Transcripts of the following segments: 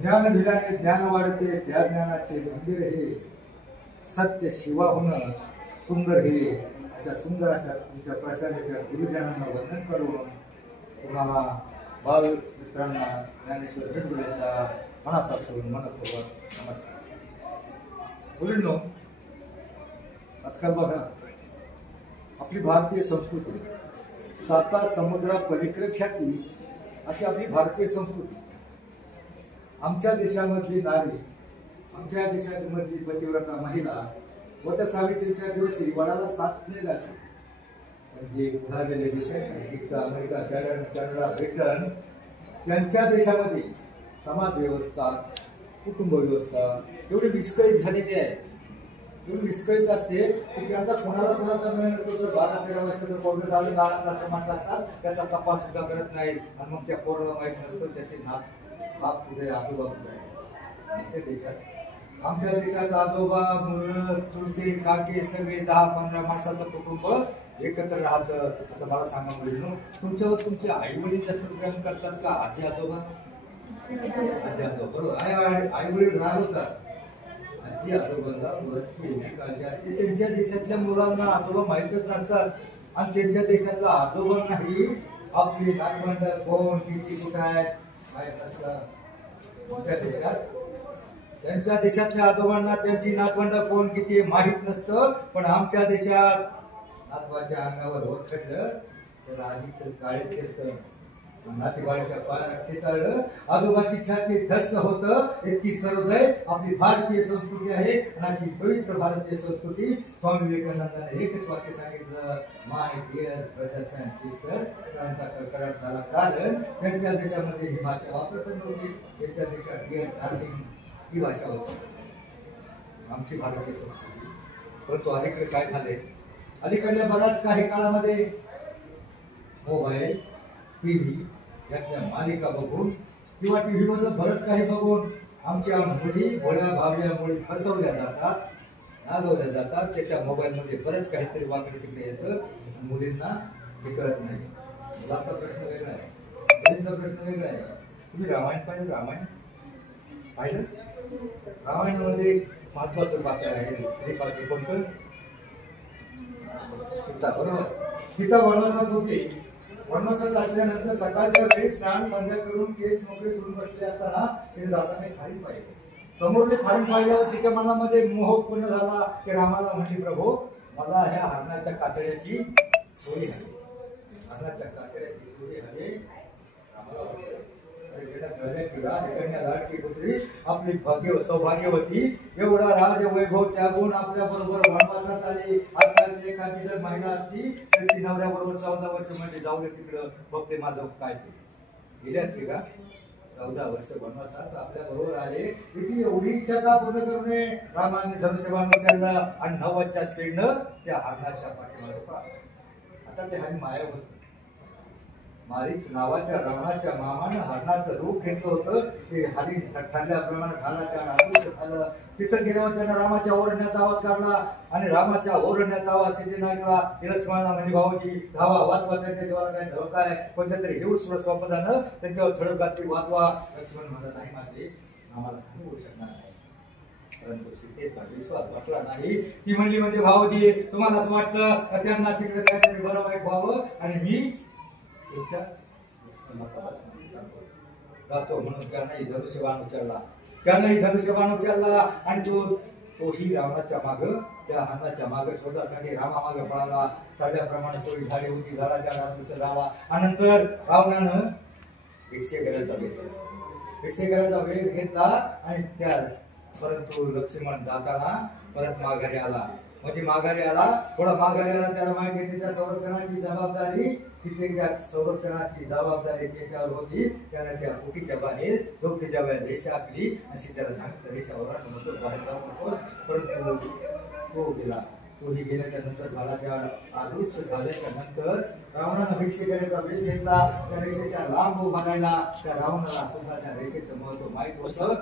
ज्ञान दिल्याने ज्ञान वाढते, त्या ज्ञानाचे मंदिर हे सत्य शिवाहून सुंदर हे. अशा सुंदर अशा तुमच्या प्रशालेच्या गुरुजनांना वंदन करून तुम्हाला बाल मित्रांना ज्ञानेश्वर झेंडुलेचा मनापासून मनपूर्वक नमस्कार. मुलींनो, आजकाल बघा आपली भारतीय संस्कृती, साता समुद्रा पलीकडे ख्याती अशी आपली भारतीय संस्कृती. आमच्या देशामधली नारी, आमच्या देशामधली पतिव्रता महिला वट सावित्रीच्या दिवशी वडाला साथ नाही जाते. म्हणजे उधारलेले देश आहेत, अमेरिका, कॅनडा, ब्रिटन, त्यांच्या देशामध्ये समाज व्यवस्था, कुटुंब व्यवस्था एवढी विस्कळीत झालेली आहे, एवढी विस्कळीत असते की आता कोणाला कोणाचा मिळून 12-13 वर्षाचं पोरगं झालं, 10 तास टाकतात, त्याचा तपास सुद्धा करत नाही. आणि मग त्या पोराला माहीत नसतं त्याचे बाप पुढे आजोबा पुढे. देशात आमच्या देशात आजोबा, मुलं, चुलते, काके सगळे 10-15 माणसाचं कुटुंब एकत्र राहतं. आता मला सांगा मुलींनो, तुमच्यावर तुमचे आई वडील जास्त प्रेम करतात का आजी आजोबा? आजी आजोबा, बरोबर. आई वडील राहत होतात, आजी आजोबांना मुलाची एवढी काळजी असते. त्यांच्या देशातल्या मुलांना आजोबा माहीतच नसतात आणि त्यांच्या देशातल्या आजोबांनाही आपली नातवंड कोण किती कुठं आहेत माहीत नसतात. त्यांच्या देशातल्या आजोबांना त्यांची नातवंड कोण किती माहीत नसतं. पण आमच्या देशात नातवाच्या अंगावर ओरखडलं तर आजीचं काळे केलं, नातेवाईच्या पायात चाललं, आजोबाची छाती धस्त होतं. इतकी सर्वोदय आपली भारतीय संस्कृती आहे. आणि अशी पवित्र भारतीय संस्कृती स्वामी विवेकानंदाने एकच वाक्य सांगितलं, my dear brothers and sister. त्यांचा कडकडाट झाला कारण त्यांच्या देशामध्ये ही भाषा वापरत नव्हती. त्यांच्या देशात डिअर डार्लिंग ही भाषा होती, आमची भारतीय संस्कृती. परंतु अलीकडे काय झाले, अलीकडल्या बऱ्याच काही काळामध्ये मोबाईल, टीव्ही यातल्या मालिका बघून किंवा टीव्ही मधलं बरंच काही बघून आमच्या मुली भोळ्या भावल्या मुली फसवल्या जातात, नागवल्या जातात. त्याच्या मोबाईलमध्ये बरंच काहीतरी वाकडे तिकडे येतं, मुलींना हे कळत नाही. मुलांचा प्रश्न वेगळा आहे, मुलींचा प्रश्न वेगळा आहे. तुम्ही रामायण पाहिलं? रामायण पाहिलं? रामायणामध्ये महत्वाचं पात्र आहे स्त्री पात्र कोणतं? सीता, बरोबर. सीता वनवासात होती. वनवासात असल्यानंतर सकाळच्या वेळी स्नान संध्या करून केस मोकळे सोडून बसले असताना ते जाताना खाली पाहिले. समोरले खाली पाहिल्यावर तिच्या मनामध्ये मोह उत्पन्न झाला की रामाला म्हणली, प्रभू मला ह्या हरणाच्या कातड्याची चोरी हवी, हरणाच्या कातड्याची चोरी हवी. आपली सौभाग्यवती एवढा राज वैभव त्यागून आपल्या बरोबर वनवासात आली. आजकालची एखादी जर महिला असती तर ती नवऱ्या बरोबर 14 वर्ष म्हणजे जाऊ दे तिकडं बघते माझं काय ते गेले असते का? 14 वर्ष वनवासात आपल्या बरोबर आले. तिची एवढी इच्छा का पूर्ण करणे, रामाने धनुष्यबाण उचललं आणि 90च्या स्पीडनं त्या हरणाच्या पाठीमागे पळाला. आता ते हरी माया होत. मारीच नावाच्या रावणाच्या मामानं हरणाचं रूप घेतलं होतं. ते हरी ठरल्याप्रमाणे झाला, त्याला अदृश्य झालं. तिथं गेल्यावर त्यानं रामाच्या ओरडण्याचा आवाज काढला आणि रामाच्या ओरडण्याचा आवाज सिद्धीनायकला लक्ष्मणाला म्हणजे भाऊजी धावा वाचवा, त्यांच्या जीवाला काय धोका आहे, कोणत्या तरी हिव स्वपदानं त्यांच्यावर छडकाची वाचवा. लक्ष्मण म्हणत नाही माझे आम्हाला काही होऊ शकणार नाही. परंतु सीतेचा विश्वास बसला नाही. ती म्हणली म्हणजे भाऊजी तुम्हाला असं वाटतं त्यांना तिकडे काहीतरी बरं वाईट व्हावं आणि मी जातो म्हणून त्यानंही धनुष्यबाण उचलला आणि तोही रावणाच्या माग त्या हरणाच्या माग शोधासाठी रामा मागे पळाला. ठरल्याप्रमाणे चोरी झाली होती, झाडाच्या रात्रीचा झाला. आणि नंतर रावणानं भिक्षे करायचा वेळ घेतला आणि त्या परंतु लक्ष्मण जाताना परत माघारी आला. म्हणजे माघारी आला, थोडा माघारी आला, त्याला माहिती त्याच्या संरक्षणाची जबाबदारी संरक्षणाची जबाबदारी त्याच्यावर होती. त्याने त्या कुटीच्या बाहेर झोपडीच्या बाहेर रेषा आखली आणि त्याला सांगितलं रेषावर बाहेर जाऊ नको. परंतु तो गेला. तोही गेल्याच्या नंतर बाळाच्या अदृश्य झाल्याच्या नंतर रावणानं भिक्षेकऱ्याचा वेश घेतला. त्या रेषेच्या लांब उभा राहिला. त्या रावणाला सुद्धा त्या रेषेचं महत्व माहित होतं.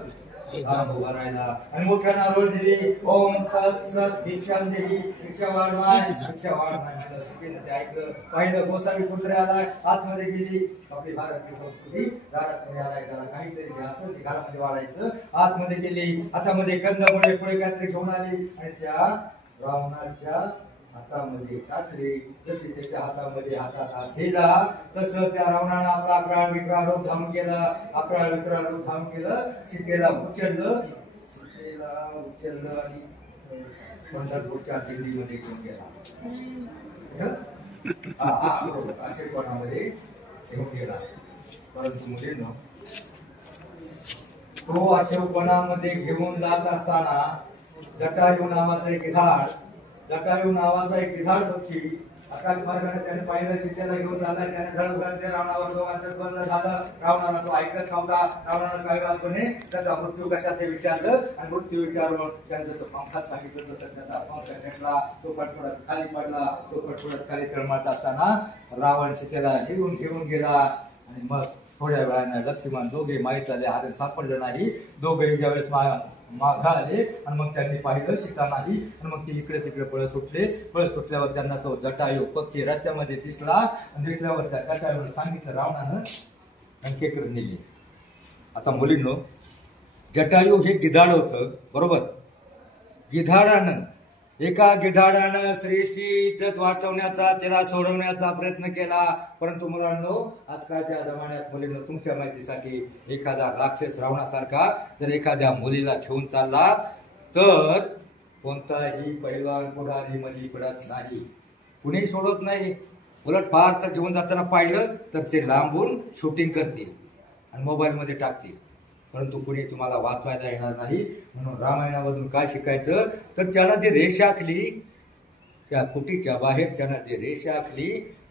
उभा राहिला आणि मोठ्यानं आरोळ दिली, ओम तत्सत भिक्षां देही, भिक्षा वाढवाय, भिक्षा वाढवाय. ते ऐकलं, पाहिलं गोसावी कुत्रे आलाय, आतमध्ये गेली. आपली भारतीय संस्कृती दारात आलाय, त्याला काहीतरी जे असेल ते घरामध्ये वाढायचं. आतमध्ये गेली, हातामध्ये कंदमुळे पुढे काहीतरी घेऊन आली आणि त्या रावणाच्या हातामध्ये टाकले. जशी त्याच्या हातामध्ये हातात हात दिला तसं त्या रावणानं आपला अकराळ विक्राळ रूप धारण केलं. अकराळ विक्राळ रूप धारण केलं, सीतेला उचललं, आणि पंढरपूरच्या दिल्लीमध्ये घेऊन गेला. अशेपणामध्ये घेऊन गेला. परंतु मुलींनो, तो अशेपणामध्ये घेऊन जात असताना जटायू नावाचा एक गिधाड, जटायू नावाचा एक गिधाड पक्षी आकाश मार्गाने त्याने पाहिलं, सीतेला घेऊन झाला. त्याने धडधडते रावणावर, दोघांचं बंद झालं. रावणाला तो ऐकत नव्हता. रावणानं कळगालपणे त्याचा मृत्यू कशा ते विचारलं आणि मृत्यू विचारून त्यांचं जसं पंखात सांगितलं तसं त्याचा पंख छेडला. तो पटपडत खाली पडला. तो पटपडत खाली तळमळत असताना रावण सीतेला घेऊन गेला. आणि मग थोड्या वेळानं लक्ष्मण दोघे माहीत झाले, हातात सापडलं नाही. दोघे ज्यावेळेस माघा आले आणि मग त्यांनी पाहिलं सीता नाही. आणि मग ती इकडे तिकडे पळत सुटले. पळत सुटल्यावर त्यांना तो जटायू पक्षी रस्त्यामध्ये दिसला. आणि दिसल्यावर त्या जटायूला सांगितलं रावणानं लंकेकडे नेली. आता मुलींनो, जटायू हे गिधाड होतं, बरोबर. एका गिधाडानं स्त्रीची इज्जत वाचवण्याचा, तिला सोडवण्याचा प्रयत्न केला. परंतु मुलांनो, आजकालच्या जमान्यात मुलींनो, तुमच्या माहितीसाठी एखादा राक्षस रावणासारखा जर एखाद्या मुलीला घेऊन चालला तर कोणताही पैलवान पुढारी मध्ये पडत नाही, कुणीही सोडत नाही. उलट फार तर घेऊन जाताना पाहिलं तर ते लांबून शूटिंग करतील आणि मोबाईलमध्ये टाकतील. परंतु कुणी तुम्हाला वाचवायला येणार नाही. म्हणून रामायणामधून काय शिकायचं तर त्याला जे रेषा आखली, त्या कुटीच्या बाहेर त्यानं जे रेषा आखली,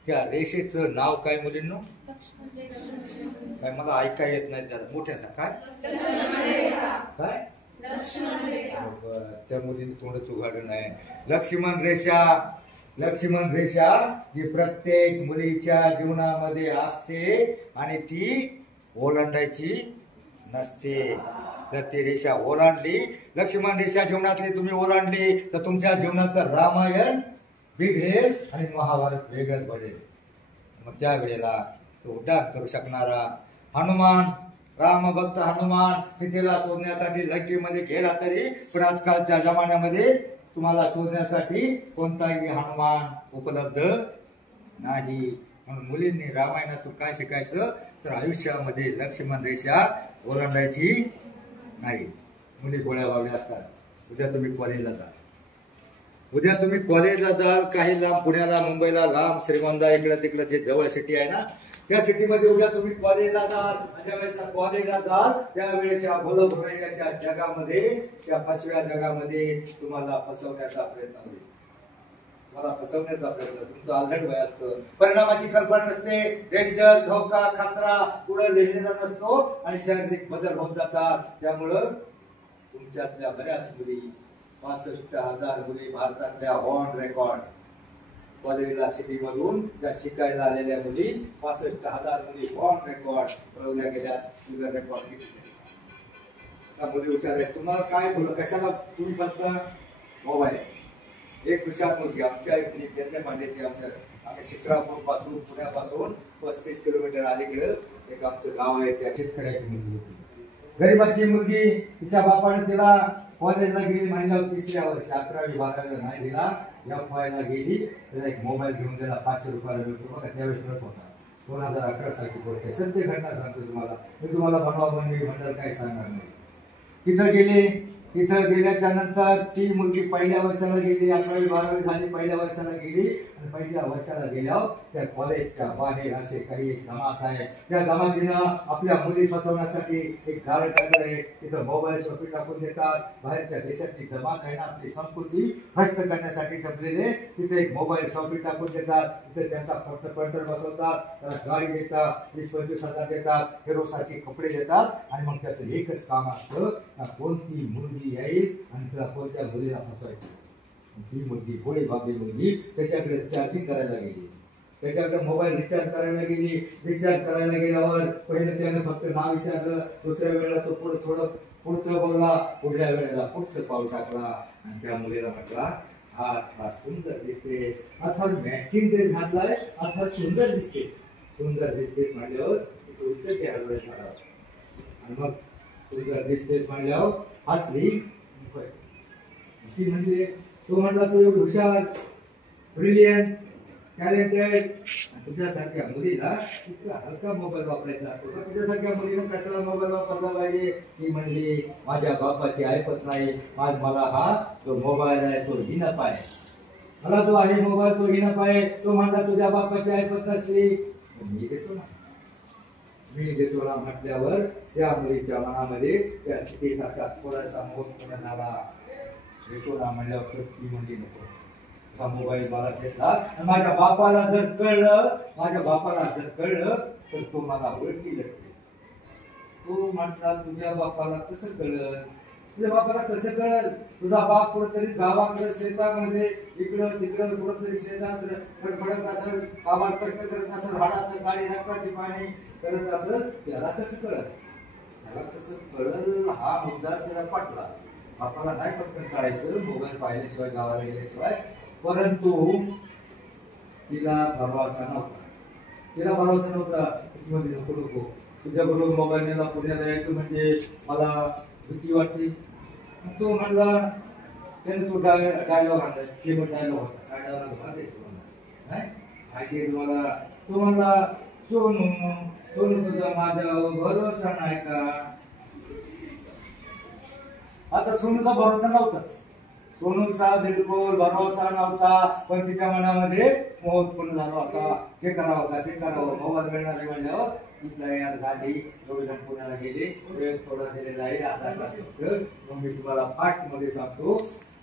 त्या रेषेचं नाव काय मुलींनो? काय मला ऐका येत नाही जरा मोठ्यासा. काय काय त्या मुलीने तोंडच उघडलं नाही. लक्ष्मण रेषा. लक्ष्मण रेषा जी प्रत्येक मुलीच्या जीवनामध्ये असते आणि ती ओलांडायची नसते. तर ती रेषा ओलांडली, लक्ष्मण रेषा जीवनातली तुम्ही ओलांडली तर तुमच्या जीवनाचं रामायण बिघडेल आणि महाभारत वेगळंच बनेल. मग त्या वेळेला तो उड्डाण करू शकणारा हनुमान, रामभक्त हनुमान सीतेला शोधण्यासाठी लंकेमध्ये गेला तरी पण आजकालच्या जमान्यामध्ये तुम्हाला शोधण्यासाठी कोणताही हनुमान उपलब्ध नाही. म्हणून मुलींनी रामायणातून काय शिकायचं तर आयुष्यामध्ये लक्ष्मण रेषा ओलांडायची नाही. मुली गोळ्या बावल्या असतात. उद्या तुम्ही कॉलेजला जाल, काही लांब पुण्याला, मुंबईला, लांब श्रीगोंदा, इकडे तिकडे जे जवळ सिटी आहे ना, त्या सिटीमध्ये उद्या तुम्ही कॉलेजला जाल. ज्यावेळेस कॉलेजला जाल त्यावेळेस या भोलभुलैयाच्या जगामध्ये, त्या फसव्या जगामध्ये तुम्हाला फसवण्याचा प्रयत्न होईल. मला फसवण्याचा प्रयत्न, तुमचं ऑलरेडी वय असतं, परिणामाची कल्पना नसते, डेंजर, धोका, खतरा पुढे लिहिलेला नसतो आणि शारीरिक बदल होत जातात. त्यामुळं तुमच्यातल्या बऱ्याच मुली, 65,000 मुली भारतातल्या ऑन रेकॉर्ड कॉलेजला सिटीमधून त्या शिकायला आलेल्या मुली, 65,000 मुली ऑन रेकॉर्ड पळवल्या गेल्या. शुगर रेकॉर्ड केली. मुली हुशार आहे. तुम्हाला काय बोललं, कशाला तुम्ही बसता? मोबाईल. एक विशाल मुलगी आमच्या इथे मांड्याची, आम्ही शिक्रापूर पासून, पुण्यापासून 35 किलोमीटर अलीकडे एक आमचं गाव आहे, त्या शेतकऱ्याची मुलगी होती. गरीबाची मुलगी. तिच्या बापाने तिला कॉलेजला गेली म्हणल्यावर 3ऱ्या वर्षी 11वी 12वी नाही दिला, FY ला गेली. त्याला एक मोबाईल घेऊन दिला, 500 रुपयाला मिळतो बघा. त्यावेळेस मिळत होता. 2011 साली गोष्ट आहे. सत्य घटना सांगतो तुम्हाला. मी तुम्हाला बनवा बनवी मंडळ काही सांगणार नाही. तिथं गेली. तिथं गेल्याच्या नंतर ती मुलगी पहिल्या वर्षाला गेली, 11वी 12वी झाली, पहिल्या वर्षाला गेली. आणि पहिल्या वर्षाला गेल्यावर त्या कॉलेजच्या बाहेर असे काही एक जमात आहे. त्या जमातीनं आपल्या मुली फसवण्यासाठी एक झाड टाकलंय. तिथं मोबाईल शॉपी टाकून देतात. बाहेरच्या देशातली जमात आहे ना, आपली संस्कृती नष्ट करण्यासाठी ठेवलेले. तिथे एक मोबाईल शॉपी टाकून देतात. तिथे त्यांचा फक्त कंट्रोल बसवतात, त्याला गाडी देतात, 20-25 हजार देतात, हिरोसारखे कपडे देतात. आणि मग त्याचं एकच काम असतं, कोणती मुलगी येईल आणि त्याला कोणत्या मुलीला फसवायचं. ती मुलगी, गोळी भागली मुलगी, त्याच्याकडे चार्जिंग करायला गेली. त्याच्याकडे मोबाईल रिचार्ज करायला गेली. रिचार्ज करायला गेल्यावर पहिलं त्याने फक्त नाव विचारलं, दुसऱ्या वेळेला तो थोडं पुढचं बोलला, पुढल्या वेळेला पुढचं पाऊल टाकला आणि त्या मुलीला म्हटला, हा फार सुंदर दिसतेस, अथवा मॅचिंग ड्रेस घातलाय, अथवा सुंदर दिसतेस. सुंदर दिसतेस म्हणल्यावर तुमचं चेहरा झाला आणि मग सुंदर दिसतेस म्हणल्यावर हसली. ती म्हणजे तो म्हणला, तू एवढी हुशार, ब्रिलियंट, टॅलेंटेड, तुझ्यासारख्या मुलीला इतका हलका मोबाईल वापरायचा असतो का? तुझ्यासारख्या मुलीने कशाला मोबाईल वापरला पाहिजे? ती म्हणली, माझ्या बापाची ऐकत नाही, मला हा जो मोबाईल आहे तो हिनप आहे, मला तो आहे मोबाईल तो हिनप आहे. तो म्हणला, तुझ्या बापाची ऐकत नसली मी देतो ना, मी देतो ना म्हटल्यावर त्या मुलीच्या मनामध्ये त्या स्थितीसारखा थोडासा मोह पूर्ण झाला. देतो ना म्हणल्यावर ती म्हणली, नको, हा मोबाईल मला घेतला, माझ्या बापाला जर कळलं तर तो मला ओळखी लागते. तो म्हटला, तुझ्या बापाला कसं कळलं? तुझ्या बापाला कसं कळलं? तुझा बाप कुठेतरी गावाकडे शेतामध्ये इकडं तिकडं कुठेतरी शेतात फडफडत असेल, कामात कष्ट करत असेल, झाडाचं काळी रक्ताची पाणी करत असेल, त्याला कसं कळलं? त्याला कसं कळलं हा मुद्दा त्याला पटला. बापाला नाही पटकन कळायचं मोबाईल पाहिल्याशिवाय, गावाला गेल्याशिवाय. परंतु तिला भरवसा नव्हता. म्हणजे नको, तुझ्याबरोबर मोबाईल नेला पुण्याला यायचं म्हणजे मला भीती वाटते. तो म्हणला, त्याने तो डायलॉग आणला, फेमस डायलॉग होता, काय डायलॉग होता नाही माहिती तुम्हाला? तो म्हणला, सोनू तुझा माझ्यावर भरोसा नाही का? आता सोनूचा भरोसा नव्हताच, सोनूचा बिलकुल भरोसा नव्हता. पण तिच्या मनामध्ये मोह उत्पन्न झाला होता, ते करावं मोबाईल मिळणार आहे म्हणल्यावर ती तयार झाली. दोघेजण पुण्याला गेले. वेळ थोडा दिलेला आहे, अर्धा तास फक्त. मग मी तुम्हाला फास्ट मध्ये सांगतो.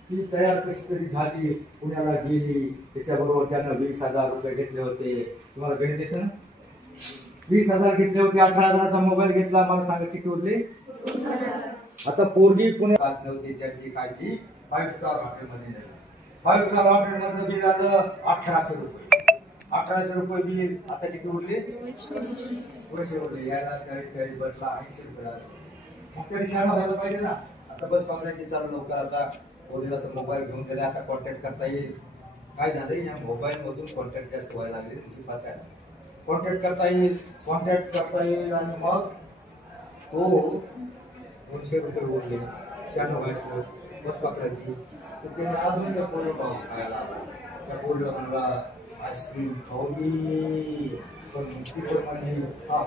ती तयार कशी तरी झाली, पुण्याला गेली. त्याच्याबरोबर त्यानं 20,000 रुपये घेतले होते. तुम्हाला गणित येतं ना? 20,000 घेतले होते. 18,000चा मोबाईल घेतला. मला सांगा किती उरले? आता पोरगी पुण्यात नव्हती, त्याची खायची 5 स्टार हॉटेलमध्ये नेलं. 5 स्टार हॉटेलमधलं बिल आलं 1800 रुपये. 1800 रुपये बिल. आता किती उरले? 200 उरले. यायला 40 बसला 80 रुपये आले. मग तरी शाळा व्हायला पाहिजे ना. आता बस पकडायची चालू लवकर. आता पोरीला तर मोबाईल घेऊन गेला, आता कॉन्टॅक्ट करता येईल. काय झालं, या मोबाईल मधून कॉन्टॅक्ट जास्त व्हायला लागले. कॉन्टॅक्ट करता येईल आणि मग तो 200 रुपये उरले. शाळा व्हायचं, बस पकडायची. तर त्याने अजून त्या पोरीला खायला आला. त्या पोरीला म्हणला, आईस्क्रीम खाऊली. पण म्हणली, हा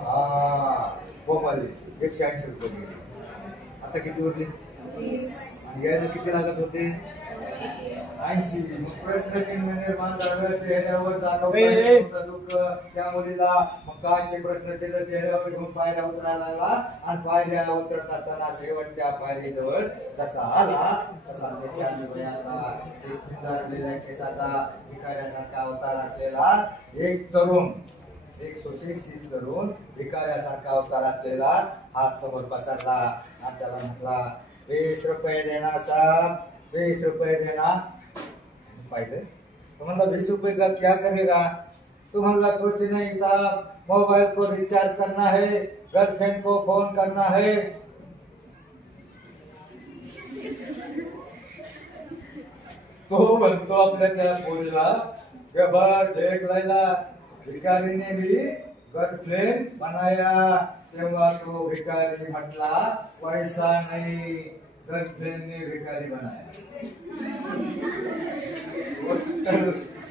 मोबाईल 180 रुपये गेले. आता किती उरले? आणि यायला किती लागत होते? 80. प्रश्न निर्माण झाला चेहऱ्यावर त्या मुलीला. मग काय प्रश्न चेहऱ्यावर घेऊन पायऱ्या उतरायला लागला. आणि पायऱ्या उतरत असताना शेवटच्या पायरीजवळ कसा आला तसा केसाचा भिकाऱ्यासारखा अवतार असलेला एक तरुण, एक सुशिक्षित तरुण भिकाऱ्यासारखा अवतार असलेला हात समोर पसरला. आणि त्याला म्हटला, 20 रुपये देना साहब, 20 रुपये देना. पाहिजे तो म्हणला, 20 रुपये का क्या करेगा? तो म्हणला, कुछ नहीं साहब, मोबाइल को रिचार्ज करना है, गर्लफ्रेंड को फोन करना है. तो म्हणतो आपल्या त्या पोरीला, देख लैला, भिकारीने भी गर्लफ्रेंड बनाया. तेव्हा तो भिकारी म्हटला, पैसा नहीं, गर्लफ्रेंड ने भिकारी बनाया.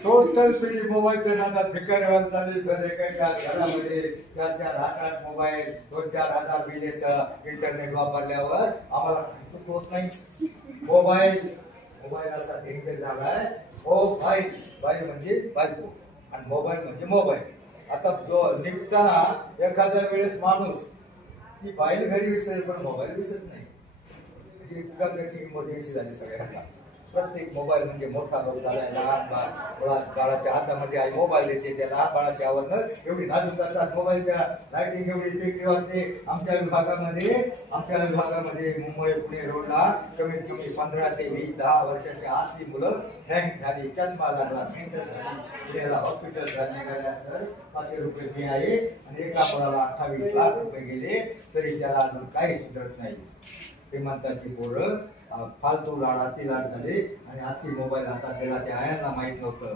टोटल फ्री मोबाईलच्या नादात भिकारी माणसाने सर एका घरामध्ये 4-4 हातात मोबाईल, 2-4 हजार बिल येतं. इंटरनेट वापरल्यावर आम्हाला काही होत नाही. मोबाईल असा डेंजर झालाय. बाई म्हणजे बायको आणि मोबाईल म्हणजे मोबाईल. आता निघताना एखाद्या वेळेस माणूस ती बाईल घरी विसरेल पण मोबाईल विसरत नाही. इतका त्याची इमर्जन्सी झाली सगळ्यांना. प्रत्येक मोबाईल म्हणजे मोठा रोग झालाय. लहान बाळाच्या हातामध्ये आई मोबाईल देते, त्या लहान बाळाच्या आवडणं एवढी नाजूक असतात. मोबाईलच्या लाईटिंग एवढी इफेक्टिव्ह असते. आमच्या विभागामध्ये मुंबई पुणे रोडला कमीत कमी 15 ते 20 10 वर्षाच्या आतली मुलं हँग झाली, चष्मा लागला, मेंटल झाली, पुण्याला हॉस्पिटल झाले, तर 500 रुपये फी आहे आणि एका मुलाला 28 लाख रुपये गेले तरी त्याला अजून काही सुधरत नाही. श्रीमंताची पोरं फालतू लाड झाले आणि हाती मोबाईल हातात दिला. ते आयांना माहित नव्हतं.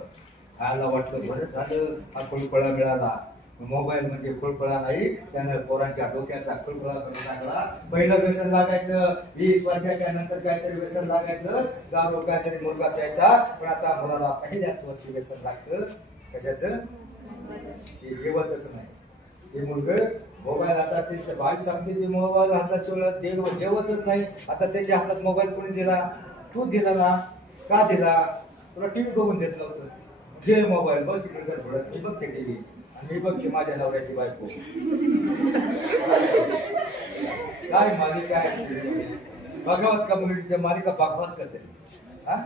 आयांना वाटलं बरं झालं हा खुळखुळा मिळाला. मोबाईल म्हणजे खुळखुळा नाही, त्यानं पोरांच्या डोक्याचा खुळखुळा करून टाकला. पहिलं व्यसन लागायचं, 20 वर्षाच्या नंतर काहीतरी व्यसन लागायचं, दारू काहीतरी मुलगा प्यायचा. पण आता मुलाला पहिल्याच वर्षी व्यसन लागतं. कशाचं? हे जेवतच नाही. हे मुलगा मोबाईल हातात सांगते, ते मोबाईल हातात जेवतच नाही. आता त्याच्या हातात मोबाईल कोणी दिला? तू दिला ना. का दिला? तुला टीव्ही बघून देत नव्हतं. घे मोबाईल, बघ तिकडे थोडं, मी बघते टीव्ही आणि मी बघते माझ्या नवऱ्याची बायको काय मालिका आहे. भागवत का मुलीच्या मालिका भागवत करते. हा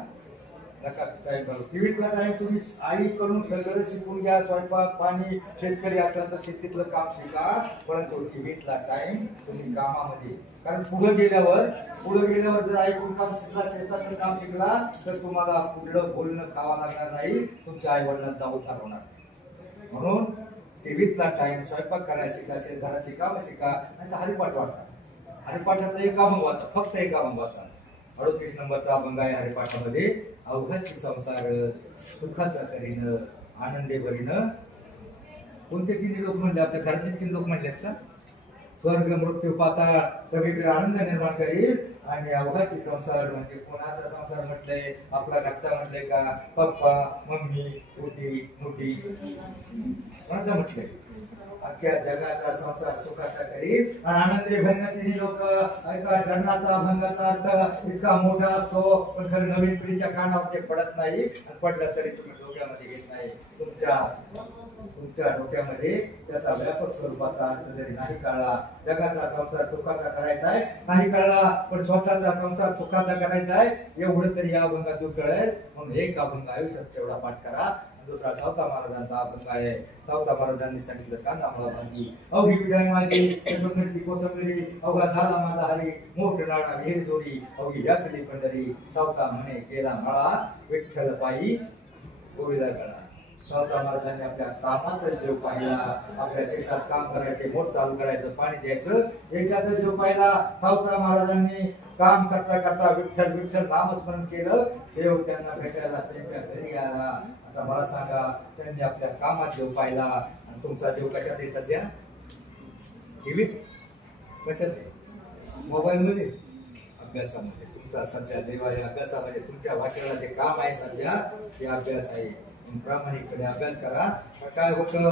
नका काय करू. टीव्हीतला टाइम तुम्ही आई करून सगळं शिकून घ्या. स्वयंपाक पाणी, शेतकरी असलं तर शेतीतलं काम शिका. परंतु टीव्हीतला टाइम तुम्ही कामामध्ये, कारण पुढे गेल्यावर जर ऐकून काम शिकला, शेतातलं काम शिकला तर तुम्हाला पुढलं बोलणं खावा लागणार नाही, तुमच्या आई वडिलांचा उद्धार होणार. म्हणून टीव्हीतला टाइम स्वयंपाक करायला शिका, घराची कामं शिका, नाही तर हरिपाठ वाचा. हरिपाठातला एक अभंग वाचा, फक्त एक अभंग वाचा. 38 नंबरचा अभंग आहे हरिपाठामध्ये. अवघाची संसार सुखाचा करीन आनंदे भरीन. कोणते 3 लोक म्हणले? आपल्या घरातले 3 लोक म्हणलेत का? स्वर्ग मृत्यू पाताळ सगळीकडे आनंद निर्माण करील. आणि अवघाची संसार म्हणजे कोणाचा संसार म्हटलंय? आपला घरचा म्हटलंय का? पप्पा मम्मी मोठी कोणाचा म्हटलंय? अख्ख्या जगाचा संसार सुखाचा करील आणि आनंदी भरण्याची लोक ऐका. जन्माचा अभंगाचा अर्थ इतका मोठा असतो, पण खरं नवीन पिढीच्या कानावर ते पडत नाही. आणि पडलं तरी तुम्ही डोक्यामध्ये घेत नाही. तुमच्या डोक्यामध्ये त्याचा व्यापक स्वरूपाचा अर्थ जरी नाही कळला. जगाचा संसार सुखाचा करायचा आहे नाही कळला, पण स्वतःचा संसार सुखाचा करायचा आहे एवढं तरी या अभंगातून कळेल. म्हणून एक अभंग आयुष्यात तेवढा पाठ करा. दुसरा सावता महाराजांचा अभंग आहे. सावता महाराजांनी सांगितलं, कांदा मला भाजी अवघी विधान माझी कोथंबरी अवघा झाला माझा हरी मोठ नाडा विहीर जोडी अवघी व्याकली पंढरी सावता म्हणे केला मळा विठ्ठल पायी गोविला गळा. सावता महाराजांनी आपल्या कामाचा जीव पाहिला. आपल्या शेतात काम करायचे, मोठ चालू करायचं, पाणी द्यायचं, याच्याचा जीव पाहिला. सावता महाराजांनी काम करता करता विठ्ठल विठ्ठल नामस्मरण केलं. देव त्यांना भेटायला त्यांच्या घरी आला. आता मला सांगा, त्यांनी आपल्या कामात जीव पाहिला आणि तुमचा जीव कशात आहे सध्या? टीव्हीत? कशात आहे? मोबाईल मध्ये, अभ्यासामध्ये. तुमचा सध्या देव आहे अभ्यासामध्ये. तुमच्या भाग्याला जे काम आहे सध्या ते अभ्यास आहे. प्रामाणिकपणे अभ्यास करा. काय होतं?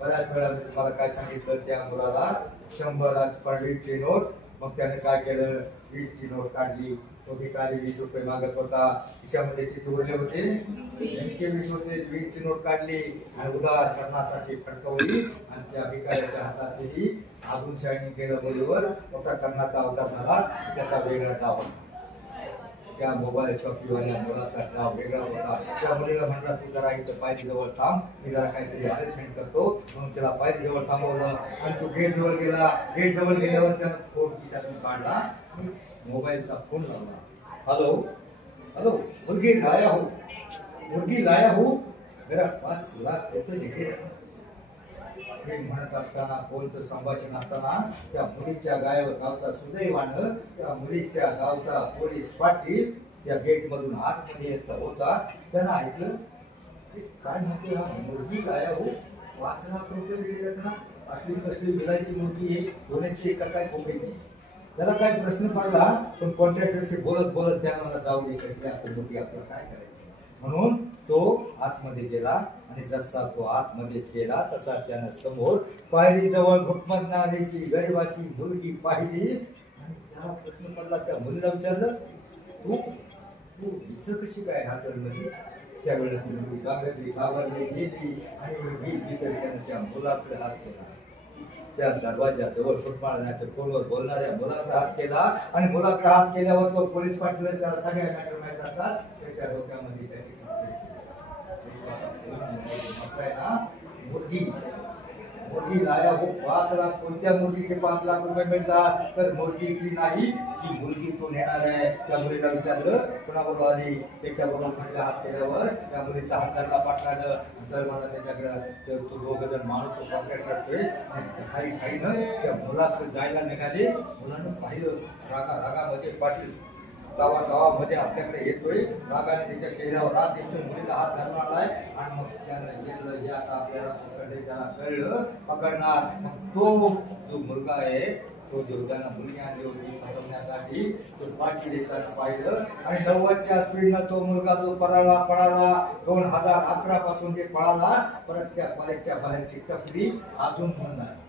बऱ्याच वेळा तुम्हाला काय सांगितलं, त्या मुलाला 100 पडलीची नोट. मग त्याने काय केलं? 20 ची नोट काढली. तो भिकारी 20 रुपये मागत होता. खिशामध्ये किती उरले होते? 20 होते. 20 ची नोट काढली आणि उधार करण्यासाठी फटकवली आणि त्या भिकाऱ्याच्या हातातही अजून शायनिंग केलं मुलीवर. मोठा कर्णाचा अवतार झाला. त्याचा वेगळा डाव. त्या मोबाईल शॉपीवाल्या मुलाचा डाव वेगळा होता. त्या मुलीला म्हणला, तू जरा इथं पायरी जवळ थांब, मी जरा काहीतरी अरेंजमेंट करतो. म्हणून त्याला पायरी जवळ थांबवलं आणि तो गेट जवळ गेला. गेट जवळ गेल्यावर त्यानं फोन खिशातून काढला, मोबाईलचा फोन लावला. हॅलो हॅलो, मुलगी लाया हो मेरा 5 लाख रुपये लेके. हे म्हणत असताना, फोनचं संभाषण असताना त्या मुलीच्या गावचा सुदैवानं त्या मुलीच्या गावचा पोलीस पाटील त्या गेट मधून आतमध्ये येत होता. त्यानं ऐकलं, काय म्हणते हा? मुलगी लाया हो, 5 लाख रुपये लेके ना. असली कसली विलायची मूर्ती आहे, सोन्याची एका काय कोंबडीची. त्याला काय प्रश्न पडला, पण कॉन्ट्रॅक्टरशी बोलत त्याला जाऊ दे, कसली असेल मूर्ती, आपल्याला काय करायचं. म्हणून तो आतमध्ये गेला आणि जसा तो आतमध्ये गेला तसा त्यानं समोर पायरी जवळ घुटमधनं आलेली गरिबाची मुलगी पाहिली आणि त्याला प्रश्न पडला. त्या मुलीला विचारलं, तू इथं कशी काय हॉटेलमध्ये? त्यावेळेला ती मुलगी घाबरली गेली आणि त्यानं त्या मुलाकडे हात केला. त्या दरवाजाजवळ सुटमाळण्याच्या फोनवर बोलणाऱ्या मुलाकडे हात केला आणि मुलाकडे हात केल्यावर तो पोलीस पाटील त्याला सगळ्या मॅटर माहीत असतात. त्याच्या डोक्यामध्ये त्याची मोठी मोठी लाया हो 5 लाख. कोणत्या मुलगीचे 5 लाख रुपये मिळतात? तर मुलगी ती नाही, ती मुलगी तो नेणार आहे. त्या मुलीला विचारलं कोणाबरोबर आली, त्याच्याबरोबर म्हटलं हात केल्यावर त्या मुलीचा हात धरला पाठवलं. जर मला त्याच्याकडे तो 2 जण माणूस तो कॉन्टॅक्ट करतोय काही खाईनं त्या मुलाकडे जायला निघाले. मुलानं पाहिलं, रागामध्ये पाटील गावामध्ये आपल्याकडे येतोय. रागाने त्याच्या चेहऱ्यावर राग दिसतोय. मुलीला हात धरून आलाय आणि मग त्यानं येतलं हे आता आपल्याला पकडले. त्याला कळलं पकडणार. मग तो जो मुलगा आहे तो देवताना मुलगी आणली होती फसवण्यासाठी. तो पाटील येताना पाहिलं आणि 90च्या स्पीडनं तो मुलगा जो पळाला 2011 पासून जे पळाला. परत त्या कॉलेजच्या बाहेरची टपली अजून म्हणणार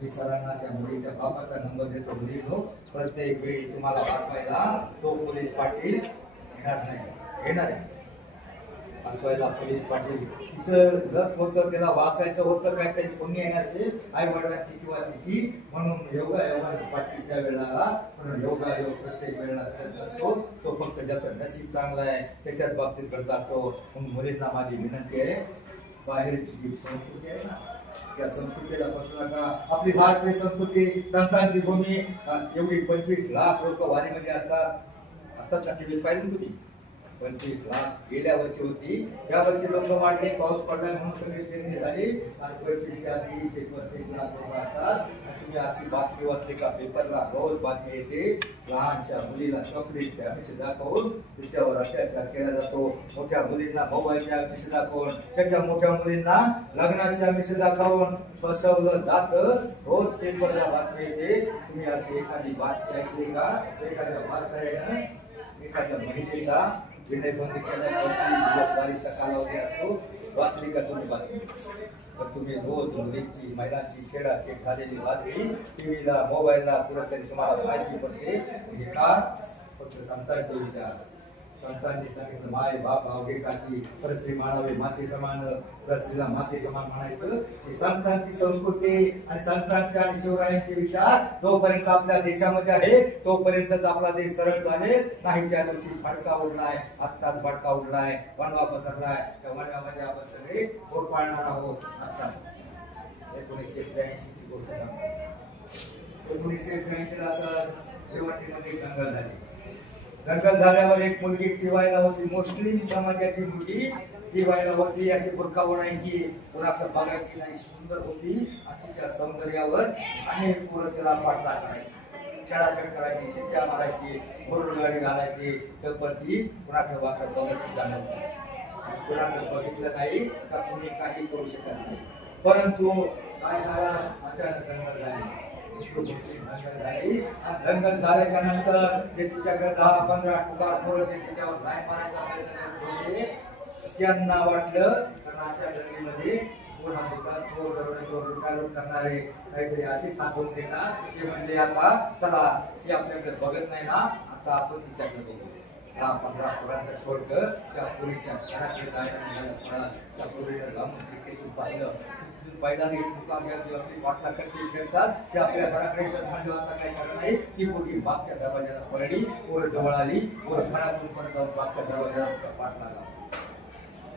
मी सरांना त्या मुलीच्या बापाचा नंबर देतो. मुलीनो प्रत्येक वेळी तुम्हाला वाचवायला तो पोलीस पाटील येणार आहे. वाचवायला पोलीस पाटील तिचं लत होतं, त्याला वाचायचं होतं, काहीतरी पुण्य येण्याचे आई वडिलांची किंवा तिची. म्हणून योगा पाटील त्या वेळेला योगा योग प्रत्येक वेळेला असतो. तो फक्त ज्याचं नशीब चांगलं आहे त्याच्याच बाबतीत करतात तो. म्हणून मुलींना माझी विनंती आहे, बाहेरची जी संस्कृती आहे ना त्या संस्कृतीला बसू नका. आपली भारतीय संस्कृती संतांची भूमी. एवढी 25 लाख लोक वारीमध्ये असतात ना. टीव्हीत पाहिजे तुम्ही 25 लाख गेल्या वर्षी होती. या वर्षी लोक वाढले, पाऊस पडला म्हणून सगळी पेरणी झाली आणि 25 ते 30-35 लाख लोक असतात. तुम्ही अशी बातमी वाचली का पेपरला? रोज बातमी येते. लहानच्या मुलीला चॉकलेट मिशी दाखवून तिच्यावर अत्याचार केला जातो. मोठ्या मुलींना मोबाईलच्या मिशी दाखवून, त्याच्या मोठ्या मुलींना लग्नाच्या मिशी दाखवून फसवलं जातं. रोज पेपरला बातमी येते. तुम्ही अशी एखादी बातमी ऐकली का? एखाद्या वारकऱ्यानं एखाद्या महिलेचा विनयबंदी केल्यावरती कालावधी असतो. वाचली का तुम्ही बातमी? तर तुम्ही रोज मुलींची महिलांची छेडाछेड झालेली बातमी टीव्हीला मोबाईलला कुठेतरी तुम्हाला माहिती पडते. हे का? फक्त संतांचे विचार. संतांनी सांगितलं माय बाप आवडे काशी परश्री मानावे माते समान. परश्रीला माते समान म्हणायचं. ही संतांची संस्कृती आणि संतांच्या आणि शिवरायांचे विचार जोपर्यंत आपल्या देशामध्ये आहे तोपर्यंतच आपला देश सरळ चालेल. नाही त्या दिवशी फडका उडलाय, आत्ताच फडका उडलाय, वणवा पसरलाय. त्या वणव्यामध्ये आपण सगळे वोट पाळणार आहोत. आता 1983 ची गोष्ट सांगतो. 1983 ला असं शेवटीमध्ये दंगल झाली. दंगल झाल्यावर एक मुलगी टिवायला होती. मुस्लिम समाजाची मुलगी टिवायला होती. अशी बुरखा ओढायची, कोणाकडे बघायची नाही, सुंदर होती. आणि तिच्या सौंदर्यावर अनेक पोरं तिला पाठलाग करायची, छेडाछेड करायची, शिट्ट्या मारायची, मुरगाडी घालायची. तर पण ती कोणाकडे वाटत बघायची जाणवत नाही. कोणाकडे बघितलं नाही तर कुणी काही करू शकत नाही. परंतु काय झाला? अचानक दंगल झाली. दंगल झाल्याच्या नंतर ते तिच्याकडे 10-15 टुकार पोरं त्याच्यावर नाही मारायचं. त्यांना वाटलं कारण अशा दंगलीमध्ये करणारे काहीतरी असे साधून देतात. ते म्हणले आता चला ती आपल्याकडे बघत नाही ना, आता आपण तिच्याकडे बघू. 10-15 पोरांचं पोरग त्या पोरीच्या घराकडे जायला त्या पोरीला लांबून क्रिकेटून पाहिलं. पहिल्यांदा आपली वाटला करते खेळतात ते आपल्या घराकडे म्हणजे आता काही करत नाही. ती पोरगी मागच्या दरवाजाला पडली, पोरं जवळ आली, पोरं घरातून परत जाऊन मागच्या दरवाजाला पाठ लागला.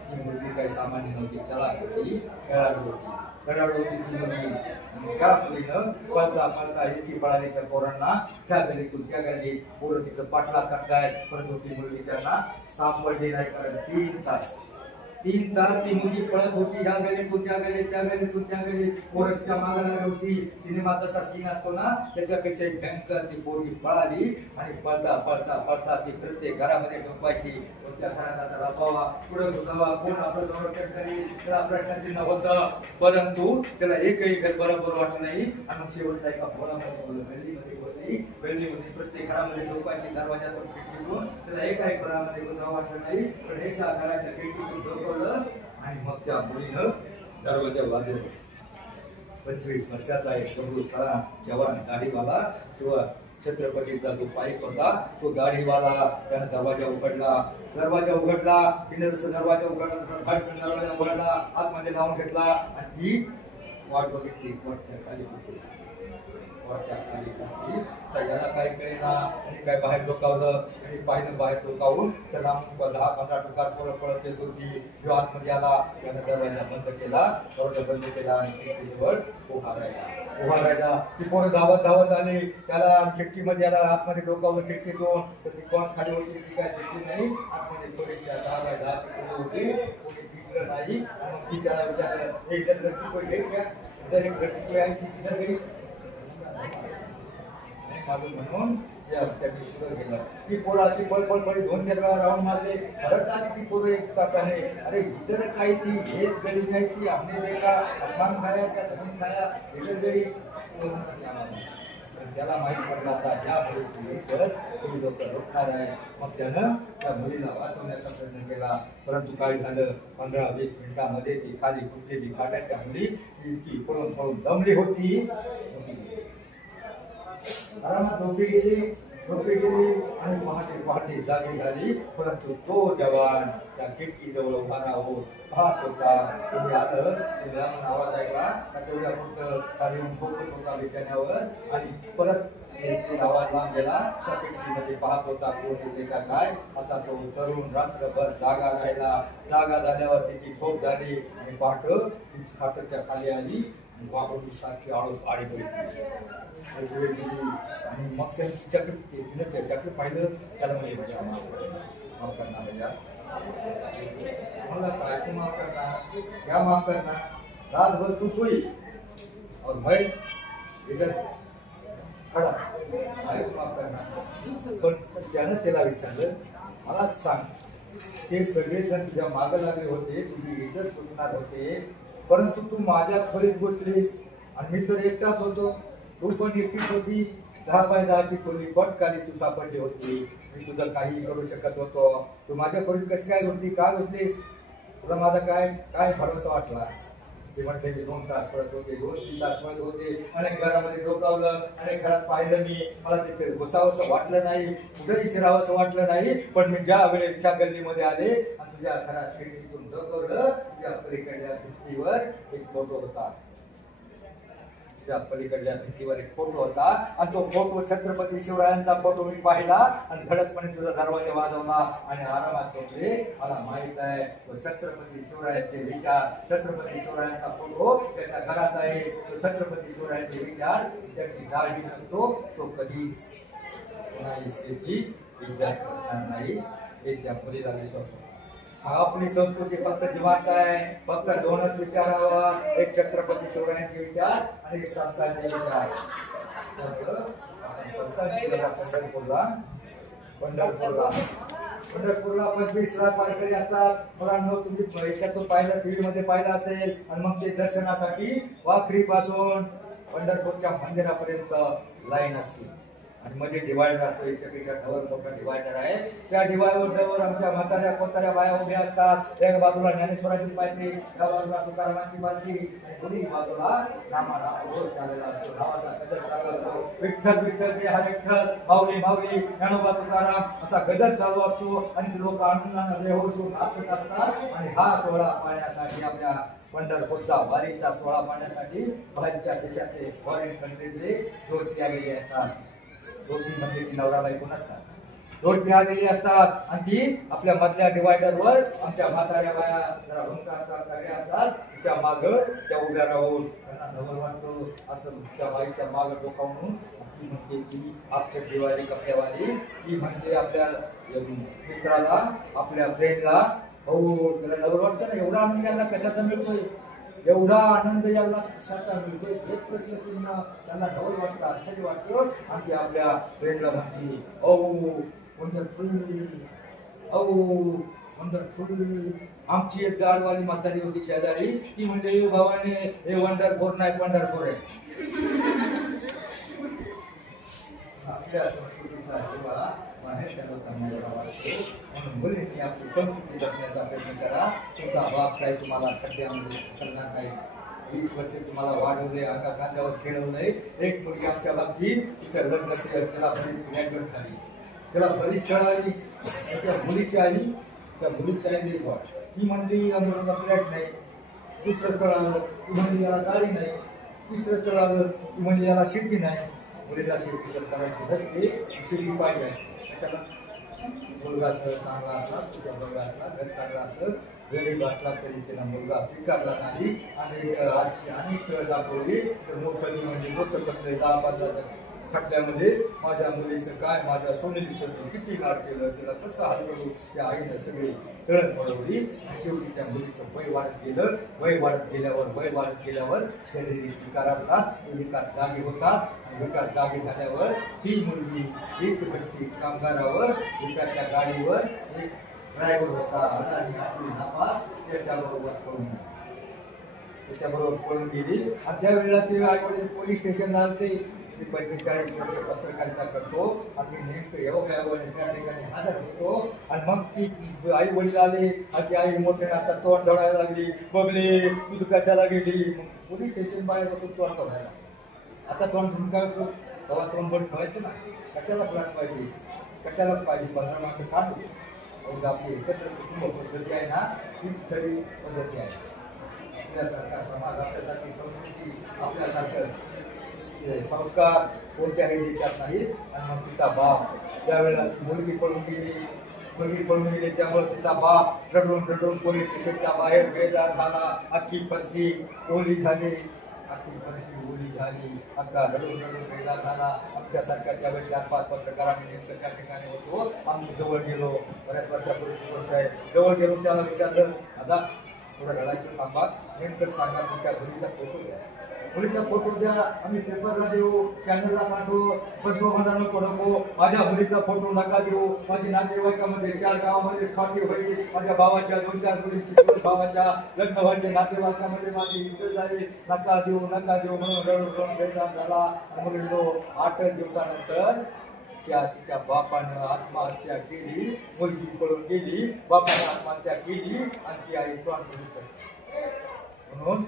ही मुलगी काही सामान्य नव्हती, चला ती खेळाडू होती. ती मुलगी त्या मुलीनं पळता इतकी पळाली त्या पोरांना. त्या गलीतून त्या गली पोरं तिथं पाठलाग करतायत. परंतु ती मुलगी त्यांना सापडली नाही. कारण 3 तास ती मुलगी पळत होती. ह्या गलीतून त्या गलीत, त्या गलीतून त्या गलीत, पोरं तिच्या मागे लागली होती. सिनेमा जसा सीन असतो ना त्याच्यापेक्षा एक भयंकर ती पोरगी पळाली आणि पळता ती प्रत्येक घरामध्ये ढोकायची. त्या घरात आता लपावा, पुढे घुसावा, कोण आपलं संरक्षण करेल त्याला प्रश्नचिन्ह होतं. परंतु त्याला एकही घर बरोबर वाटलं नाही. आणि शेवटला एका पोरामध्ये वेल्लीमध्ये प्रत्येक घरामध्ये ढोकायची, दरवाजातून खिडकीतून. त्याला एकाही घरामध्ये घुसावं वाटलं नाही. पण एका घराच्या खिडकीतून ढोकवलं आणि मग त्या मुलीनं दरवाजा वाजवला. 25 वर्षाचा एक तरुण जवान दाढीवाला किंवा छत्रपतीचा जो पाईप होता तो दाढीवाला त्यानं दरवाजा उघडला. तिने जसं दरवाजा उघडला आतमध्ये लावून घेतला आणि ती वाट बघितली. वरच्या खाली याला काही कळेना आणि काय बाहेर डोकावलं आणि पाहिलं बाहेर डोकावून तर लांब 10-15 टुकार पळत येत होती. जो आतमध्ये आला त्यानं दरवाजा बंद केला, दरवाजा बंद केला आणि खिडकीजवळ उभा राहिला. ती पोरं धावत आली, त्याला खिडकीमध्ये याला आतमध्ये डोकावलं खिडकीतून, तर ती कोण खाली होती ती काय दिसली नाही. आतमध्ये पोरीच्या 10 होती, कोणी दिसलं नाही. आणि मग ती त्याला विचारलं, एक गडकी कोण घे घ्या, जर एक गडकी आहे ती तिथं घरी म्हणून त्यांनी सुरू केलं. ती पोरं अशी पळी 2-4 वेळा राऊंड मारले. परत आली ती पोरं 1 तासाने. अरे इतर काही ती हेच गडी नाही, ती आमने देखा आसमान खाया का जमीन खाया इतर गडी. त्याला माहीत पडला आता ज्या मुलीची लोक रोखणार आहे. मग त्यानं त्या मुलीला वाचवण्याचा प्रयत्न केला. परंतु काय झालं, 15-20 मिनिटांमध्ये ती खाली कुठलेली खाट्याच्या मुली ती पळून दमली होती. आरामात झोपी गेली आणि पहाटे जागी झाली. परंतु तो जवान त्या खिडकीजवळ उभा राहून पाहत होता. तुम्ही आलं, त्याला आवाज ऐकला का तेवढ्या पुरतं खाली येऊन झोपत होता बिछाण्यावर आणि परत आवाज लांब गेला. त्या खिडकीमध्ये पाहत होता कोण येते का काय. असा तो तरुण रात्रभर जागा राहिला. जागा झाल्यावर त्याची झोप झाली आणि पहाट खाटच्या खाली आली आणि सारखी आडी पडली. आणि मग त्याने चक्र पाहिलं. त्याला म्हणजे माफ करणार मला काय तू माफ करणार, क्या माफ करणार, रातभर तू सोई और मैं इधर खडा आहे, माफ करणार. पण त्यानं त्याला विचारलं, मला सांग, ते सगळेजण तुझ्या मागं लागले होते, तुझी इज्जत सुटणार होते, परंतु तू माझ्या खोलीत घुसलीस आणि मी तर एकटाच होतो, तू पण एकटीच होती. 10x10ची खोली पटकाली तू सापडली होती. मी तुझं काही करू शकत होतो. तू माझ्या खोलीत कशी काय घुसली, का घुसलीस, तुला माझा काय भरोसा वाटला. ते म्हटले की 2 तास पळत होते, 2-3 तास पळत होते, अनेक घरामध्ये डोकावलं, अनेक घरात पाहिलं मी, मला तिथे घुसावंसं वाटलं नाही, कुठेही शिरावंसं वाटलं नाही. पण मी ज्या वेळेच्या गल्लीमध्ये आले आणि तुझ्या घरात खिडकीतून डोकावलं, त्या पलीकडल्या भिंतीवर एक फोटो होता. त्या पलीकडल्या भिंतीवर एक फोटो होता आणि तो फोटो छत्रपती शिवरायांचा फोटो मी पाहिला आणि धडकपणे तुझा दरवाजा वाजवला आणि आरामात झोपले. मला माहित आहे तो छत्रपती शिवरायांचे विचार, छत्रपती शिवरायांचा फोटो त्याच्या घरात आहे. तो छत्रपती शिवरायांचे विचार त्याची जाळी नसतो, तो कधीच कोणाही स्त्रीची इज्जत करणार नाही. हे त्या मुलीला विश्वास. आपली संस्कृती फक्त जिवंत आहे, फक्त 2च विचारावर, एक छत्रपती शिवरायांचे विचार आणि एक संतांचे विचार. पंढरपूरला 25 लाख वारकरी असतात. मुलांनो, तुम्ही याच्यातून पाहिलं, टीव्ही मध्ये पाहिलं असेल. आणि मग ते दर्शनासाठी वाखरी पासून पंढरपूरच्या मंदिरापर्यंत लाईन असते आणि मध्ये डिवायडर असतो. याच्यापेक्षा डबल मोठा डिवायडर आहे. त्या डिवायडरवर आमच्या म्हाताऱ्या कोताऱ्या बाया उभ्या असतात. एक बाजूला ज्ञानेश्वरांची पालखी, या बाजूला तुकारामांची पालखी आणि दोन्ही बाजूला नामाला चाललेला असतो. नावाचा गजर चालू असतो. विठ्ठल विठ्ठल जय हरी विठ्ठल, माऊली माऊली ज्ञानोबा तुकाराम असा गजर चालू असतो आणि लोक आनंदाने बेहोश नाचत असतात. आणि हा सोहळा पाहण्यासाठी, आपल्या पंढरपूरचा वारीचा सोहळा पाहण्यासाठी बाहेरच्या देशातले फॉरेन कंट्रीतले जोडपी आलेले असतात. जोडपी म्हणजे ती नवरा बायको नसतात, जोडपी आलेली असतात आणि ती आपल्या मधल्या डिवायडरवर आमच्या म्हाताऱ्या बाया जरा उंच असतात, सगळ्या असतात. तिच्या माग त्या उभ्या राहून त्यांना नवल वाटतो असं त्या बाईच्या माग डोकावून ती म्हणते की आपल्या दिवाळी कपड्यावाली, ती म्हणते आपल्या मित्राला, आपल्या फ्रेंडला, हो त्याला नवल वाटतं ना, एवढा आनंद याला कशाचा मिळतोय, एवढा आनंद याला कशाचा मिळतोय, एक प्रश्न त्यांना नवल वाटतं, आश्चर्य वाटतं. आणि आपल्या फ्रेंडला म्हणते, ओ वंडरफुल, ओ वंडरफुल. आमची एक गाडवाली म्हातारी होती शेजारी, ती म्हणजे भावाने हे वंडरफुल नाही पंढरपूर आहे. आपल्या संस्कृतीचा सेवा बाहेर म्हणून मुलींनी आपली संस्कृती जपण्याचा प्रयत्न करा. तुमचा बाप काही तुम्हाला खड्ड्यामध्ये करणार नाही. 20 वर्षे तुम्हाला वाढवले, अंगा खांद्यावर खेळवलंय. एक मुलगी आमच्या बाबतीत तिच्या लग्न केलं, त्याला बरीच झाली, त्याला बरीच छळ आली. त्या मुलीची आई, त्या मुलीची आई ती म्हणली आम्हाला फ्लॅट नाही. दुसरं स्थळ आलं, ती म्हणली याला गाडी नाही. तिसरं स्थळ आलं, ती म्हणली याला शेती नाही. मुलीला शेती जर करायची नसते शेती पाहिजे कशाला मुलगा चांगला असला तुझा मुलगा असला घर चांगला असलं गरीब असला तरी त्याला मुलगा स्वीकारला नाही आणि अशी अनेक वेळ दाखवली तर मोठं म्हणजे मोठं पटलं 10-15 खटल्यामध्ये माझ्या मुलीचं काय माझ्या सोनेलीचं किती लाड केलं तिला कसं हलवलं त्या आईनं सगळी तळण पडवली आणि शेवटी त्या मुलीचं वय वाढत गेलं वय वाढत गेल्यावर शारीरिक विकार असतात ते विकार जागे होतात आणि विकार जागे झाल्यावर ती मुलगी एक व्यक्ती कामगारावर विकाराच्या गाडीवर एक ड्रायव्हर होता आणि आपली नापास त्याच्याबरोबर पळून गेली आणि त्यावेळेला ते आईवडील पोलीस स्टेशनला आलते 45 वर्ष पत्रकारिता करतो आम्ही नेमकं योगायोगाने त्या ठिकाणी हजर होतो आणि मग ती आई वडील आले आणि ती आई मोठे आता तोंड धडायला लागली बबले तुझं कशाला गेली मग पोलीस स्टेशन बाहेर बसून तोंड धरायला आता तोंड धुंकाळतो तेव्हा तोंड बंद ठेवायचं ना कशाला प्लॅन पाहिजे 15 माणसं काढू आपली एकत्र कुटुंब पद्धती आहे ना हीच खरी पद्धती आहे आपल्यासारखा समाज आपल्यासारखी संस्कृती आपल्यासारखं संस्कार कोणत्याही देशात नाहीत आणि मग तिचा बाप त्यावेळेला मुलगी पळून गेली त्यामुळे तिचा बाप रडून पोलीस स्टेशनच्या बाहेर बेजार झाला अख्खी फरशी ओली झाली अख्खा रडून बेजार झाला आमच्यासारख्या त्यावेळी 4-5 पत्रकारांनी नेमकं त्या ठिकाणी होतो आम्ही जवळ गेलो बऱ्याच वर्षापूर्वी गोष्ट आहे जवळ गेलो त्याला विचारलं दादा थोडं रडायचं थांबा नेमकं सांगा तुमच्या मुलीचा फोटो द्या आम्ही पेपरला देऊ चॅनलला पाठवू पण तो म्हणा नको माझ्या मुलीचा फोटो नका देऊ माझी नातेवाईकामध्ये 4 गावामध्ये फाटी होईल माझ्या भावाच्या 2-4 मुलीची भावाच्या लग्न व्हायचे नातेवाईकामध्ये माझी इज्जत झाली नका देऊ म्हणून रडून बेजार झाला आणि मग 8 दिवसानंतर तिच्या बापानं आत्महत्या केली मुलगी पळून गेली बापाने आत्महत्या केली आणि ती आई म्हणून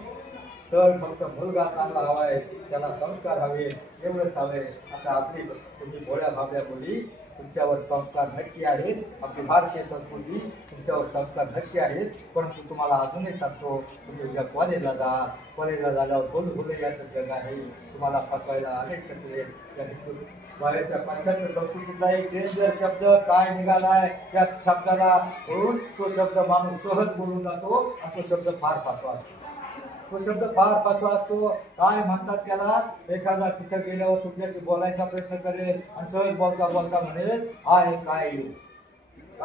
तर फक्त मुलगा चांगला हवाय त्याला संस्कार हवे एवढंच हवे आता आपली तुम्ही भोळ्या भाबड्या मुली तुमच्यावर संस्कार नक्की आहेत आपली भारतीय संस्कृती तुमच्यावर संस्कार नक्की आहेत परंतु तुम्हाला अजून एक सांगतो तुम्ही उद्या कॉलेजला झाल्यावर बोलू याचं जग आहे तुम्हाला फसवायला अनेक तत्वे बाहेरच्या पाश्चात्य संस्कृतीतला एक डेंजर शब्द काय निघालाय त्या शब्दाला बोलून तो शब्द माणूस सहज बोलून जातो आणि तो शब्द फार फसवा असतो काय म्हणतात त्याला एखादा तिथं गेल्यावर तुमच्याशी बोलायचा प्रयत्न करेल आणि सहज बोलता म्हणेल काय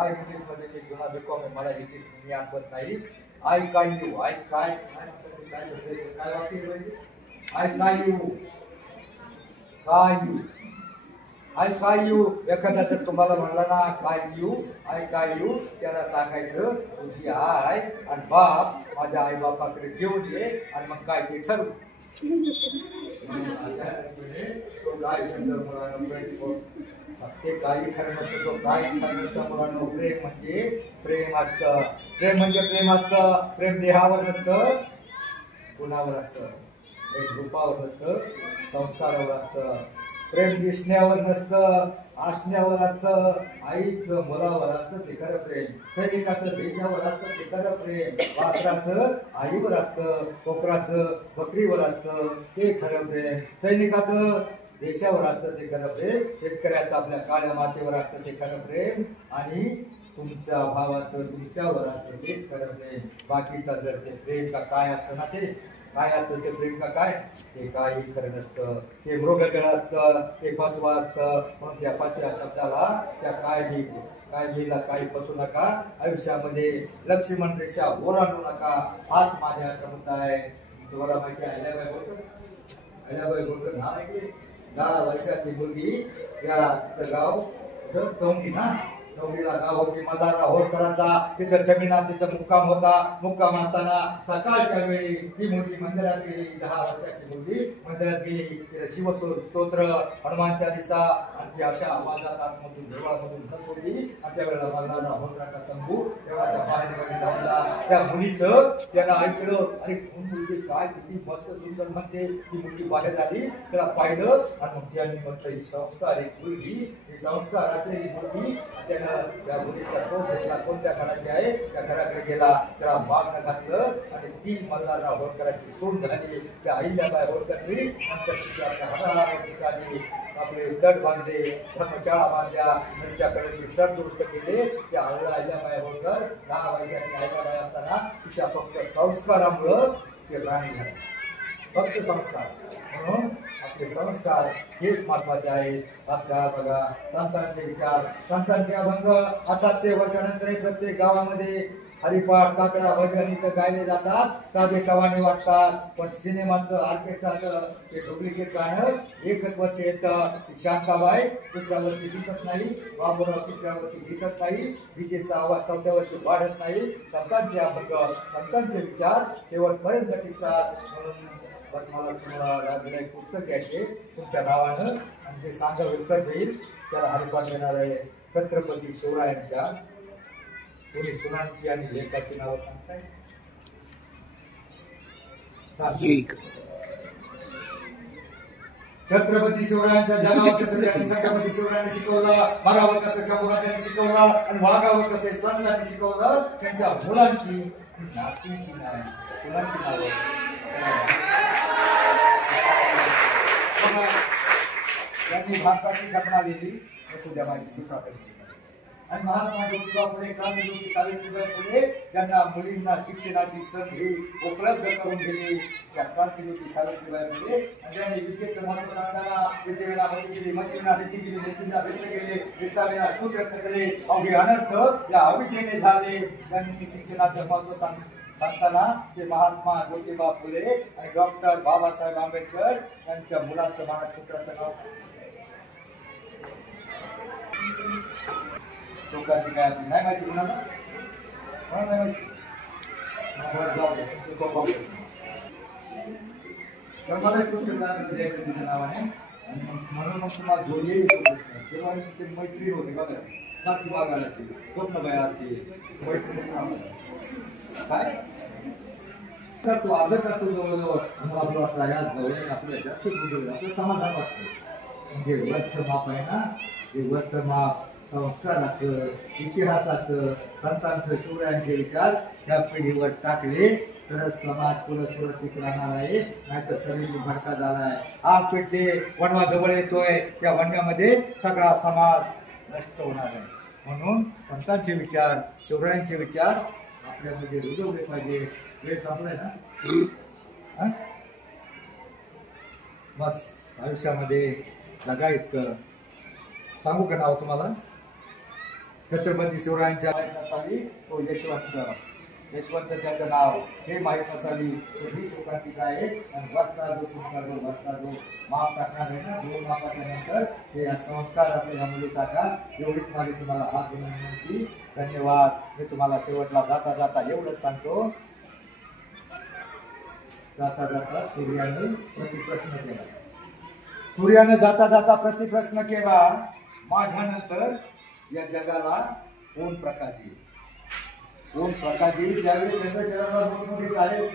इंग्लिश मध्ये एक जुना बिकॉम आहे मला इंग्लिश मी आठवत नाही काय यू एखादा जर तुम्हाला म्हणला ना काय यू त्याला सांगायचं तुझी आई आणि बाप माझ्या आई बापाकडे घेऊन ये आणि मग काय ते ठरवू काय शब्द मुलांना ते काही खरं नसतं तो काय खरं नसतं मुलांना प्रेम असतं प्रेम देहावर नसतं गुणावर असतं एक रूपावर नसतं संस्कारावर असतं प्रेम दिसण्यावर नसतं असण्यावर असतं आईचं मुलावर असतं ते खरं प्रेम सैनिकाचं देशावर असतं ते खरं प्रेम वासराचं आईवर असतं कोकराचं बकरीवर असतं ते खरं प्रेम सैनिकाचं देशावर असतं ते खरं प्रेम शेतकऱ्याचं आपल्या काळ्या मातीवर असतं ते खरं प्रेम आणि तुमच्या भावाचं तुमच्यावर असतं तेच खरं प्रेम बाकीचं जर ते प्रेम का काय असतं ना ते काय असतं ते प्रेम का काय ते काही खरं नसतं ते मृगजळ असतं ते फसवा असतं म्हणून त्या फसव्या शब्दाला त्या कायलीला काही फसू नका आयुष्यामध्ये लक्ष्मण रेषा ओलांडू नका हाच माझ्या मुद्दा आहे तुम्हाला माहिती आहे अहिल्याबाई बोलकर नाव आहे 10 वर्षाची मुलगी त्या गाव चौंडी ना चौंडीला गाव होती मल्हारराव होळकरांचा तिथं जमिनात तिथं मुक्काम असताना सकाळच्या वेळी ती मुलगी मंदिरात गेली 10 वर्षाची मुलगी मंदिरात गेली शिवस्तोत्र हनुमान चालीसा आणि ती अशा आवाजात आतमधून देवळामधून जात होती आणि त्यावेळेला मल्हारराव होळकरांचा तंबू देवळाच्या बाहेर लावला त्या मुलीचं त्याला ऐकलं अरे मुलगी काय किती मस्त सुंदर म्हणते ती मुलगी बाहेर आली त्याला पाहिलं आणि मग त्यांनी म्हटलं ही संस्कार एक मुलगी ही संस्कार असलेली मुलगी त्या मुलीचा शोध घेतला कोणत्या घराची आहे त्या घराकडे गेला त्याला बाग घातलं आणि ती मल्हारराव होळकरांची सून झाली त्या अहिल्याबाई होळकरची ठिकाणी आपले गट बांधले, धर्मशाळा बांधल्या, त्यांच्याकडे तट दुरुस्त केले. त्या अहिल्याबाई होळकर 10 वर्षांनी अहिल्याबाई असताना तिच्या फक्त संस्कारामुळं ते राणी झाले, फक्त संस्कार. म्हणून आपले संस्कार हेच महत्वाचे आहेत. आता बघा संतांचे विचार, संतांचे अभंग आताचे वर्षानंतर प्रत्येक गावामध्ये हरिपाठ, काकडा, भजन इथं गायले जातात, ताजे कवाने वाटतात. पण सिनेमाचं ऑर्केस्ट्राचं ते डुप्लिकेट गाणं एकच वर्ष येतं. शांताबाई दुसऱ्या वर्षी दिसत नाही, बाबूराव तिसऱ्या वर्षी दिसत नाही, विजेचा आवाज 4थ्या वर्षी वाढत नाही. संतांचे अभंग, संतांचे विचार शेवटपर्यंत टिकतात. म्हणून मला तुम्हाला राजूला एक पुस्तक घ्यायचे तुमच्या नावानं, आणि ते सांगा उत्तर देईल. त्याला हरिपाठ देणार आहे छत्रपती शिवरायांच्या कोणी सुनांची आणि लेखाची नावं सांगताय? छत्रपती शिवरायांच्या जगावर कसं छत्रपती शिवरायांनी शिकवलं, मारावं कसं शाहूराजांनी शिकवलं, आणि वागावं कसं संतांनी शिकवलं. त्यांच्या मुलांची, नातींची नाव, मुलांची नावं त्यांनी भारताची घटना लिहिली. तुझ्या माहिती दुसऱ्याकडे. आणि महात्मा ज्योतिबा फुले, क्रांतिज्योती सावित्रीबाई फुले ज्यांना मुलींना शिक्षणाची संधी उपलब्ध करून दिली, त्या क्रांतिज्योती सावित्रीबाई फुले. आणि त्यांनी विद्येचं महत्व सांगताना विद्येला मती केली, मतींना रीती केली, रीतींना व्यक्त केले, विद्यावेळा सूत्र केले, अवघे अनर्थ या अविद्येने झाले. त्यांनी शिक्षणाचं महत्व सांगताना ते महात्मा ज्योतिबा फुले आणि डॉक्टर बाबासाहेब आंबेडकर यांच्या मुलांचं महाराष्ट्राचं नाव लोकांची काय आपली नाही माहिती कुणाला? नाही माहिती. तर मला एक पुस्तक द्यायचं तिच्या नावाने, म्हणून मग तुम्हाला दोन्ही तेव्हा ते मैत्री होते बघा, सातवी बागाची, स्वप्नबायाची मैत्री. काय करतो अर्ध करतो जवळजवळ आपलं वाटतं याच जवळ आपल्या जास्त आपलं समाधान वाटतं. म्हणजे वरचं माप आहे ना, ते वरचं माप संस्काराचं, इतिहासाचं, संतांचं, शिवरायांचे विचार त्या पिढीवर टाकले तर समाज पुढे सुरक्षित राहणार आहे. नाहीतर सगळी भडका झाला आहे. हा पिढी वनवा जवळ येतोय, त्या वनव्यामध्ये सगळा समाज नष्ट होणार आहे. म्हणून संतांचे विचार, शिवरायांचे विचार आपल्यामध्ये रुजवले पाहिजे. वेळ संपलाय ना, बस आयुष्यामध्ये जगा इतकं सांगू का नाव तुम्हाला? छत्रपती शिवरायांच्या माहीत नसावी तो यशवंत, यशवंत त्याचं नाव हे माहीत नसावी ही शोकांतिका आहे. आणि वरचा जो तुमचा जो वरचा जो माप टाकणार आहे ना, 2 मापाच्यानंतर ते संस्कार आपल्या ह्या मुली टाका. एवढीच माझी तुम्हाला हात धरून विनंती. धन्यवाद. मी तुम्हाला शेवटला जाता जाता एवढंच सांगतो, जाता जाता सूर्याने प्रतिप्रश्न केला. सूर्याने जाता जाता प्रतिप्रश्न केला, माझ्यानंतर या जगाला कोण प्रकाश देईल? कोण प्रकाश देईल? ज्यावेळी चंद्रशेखरराव मोठमोठे आले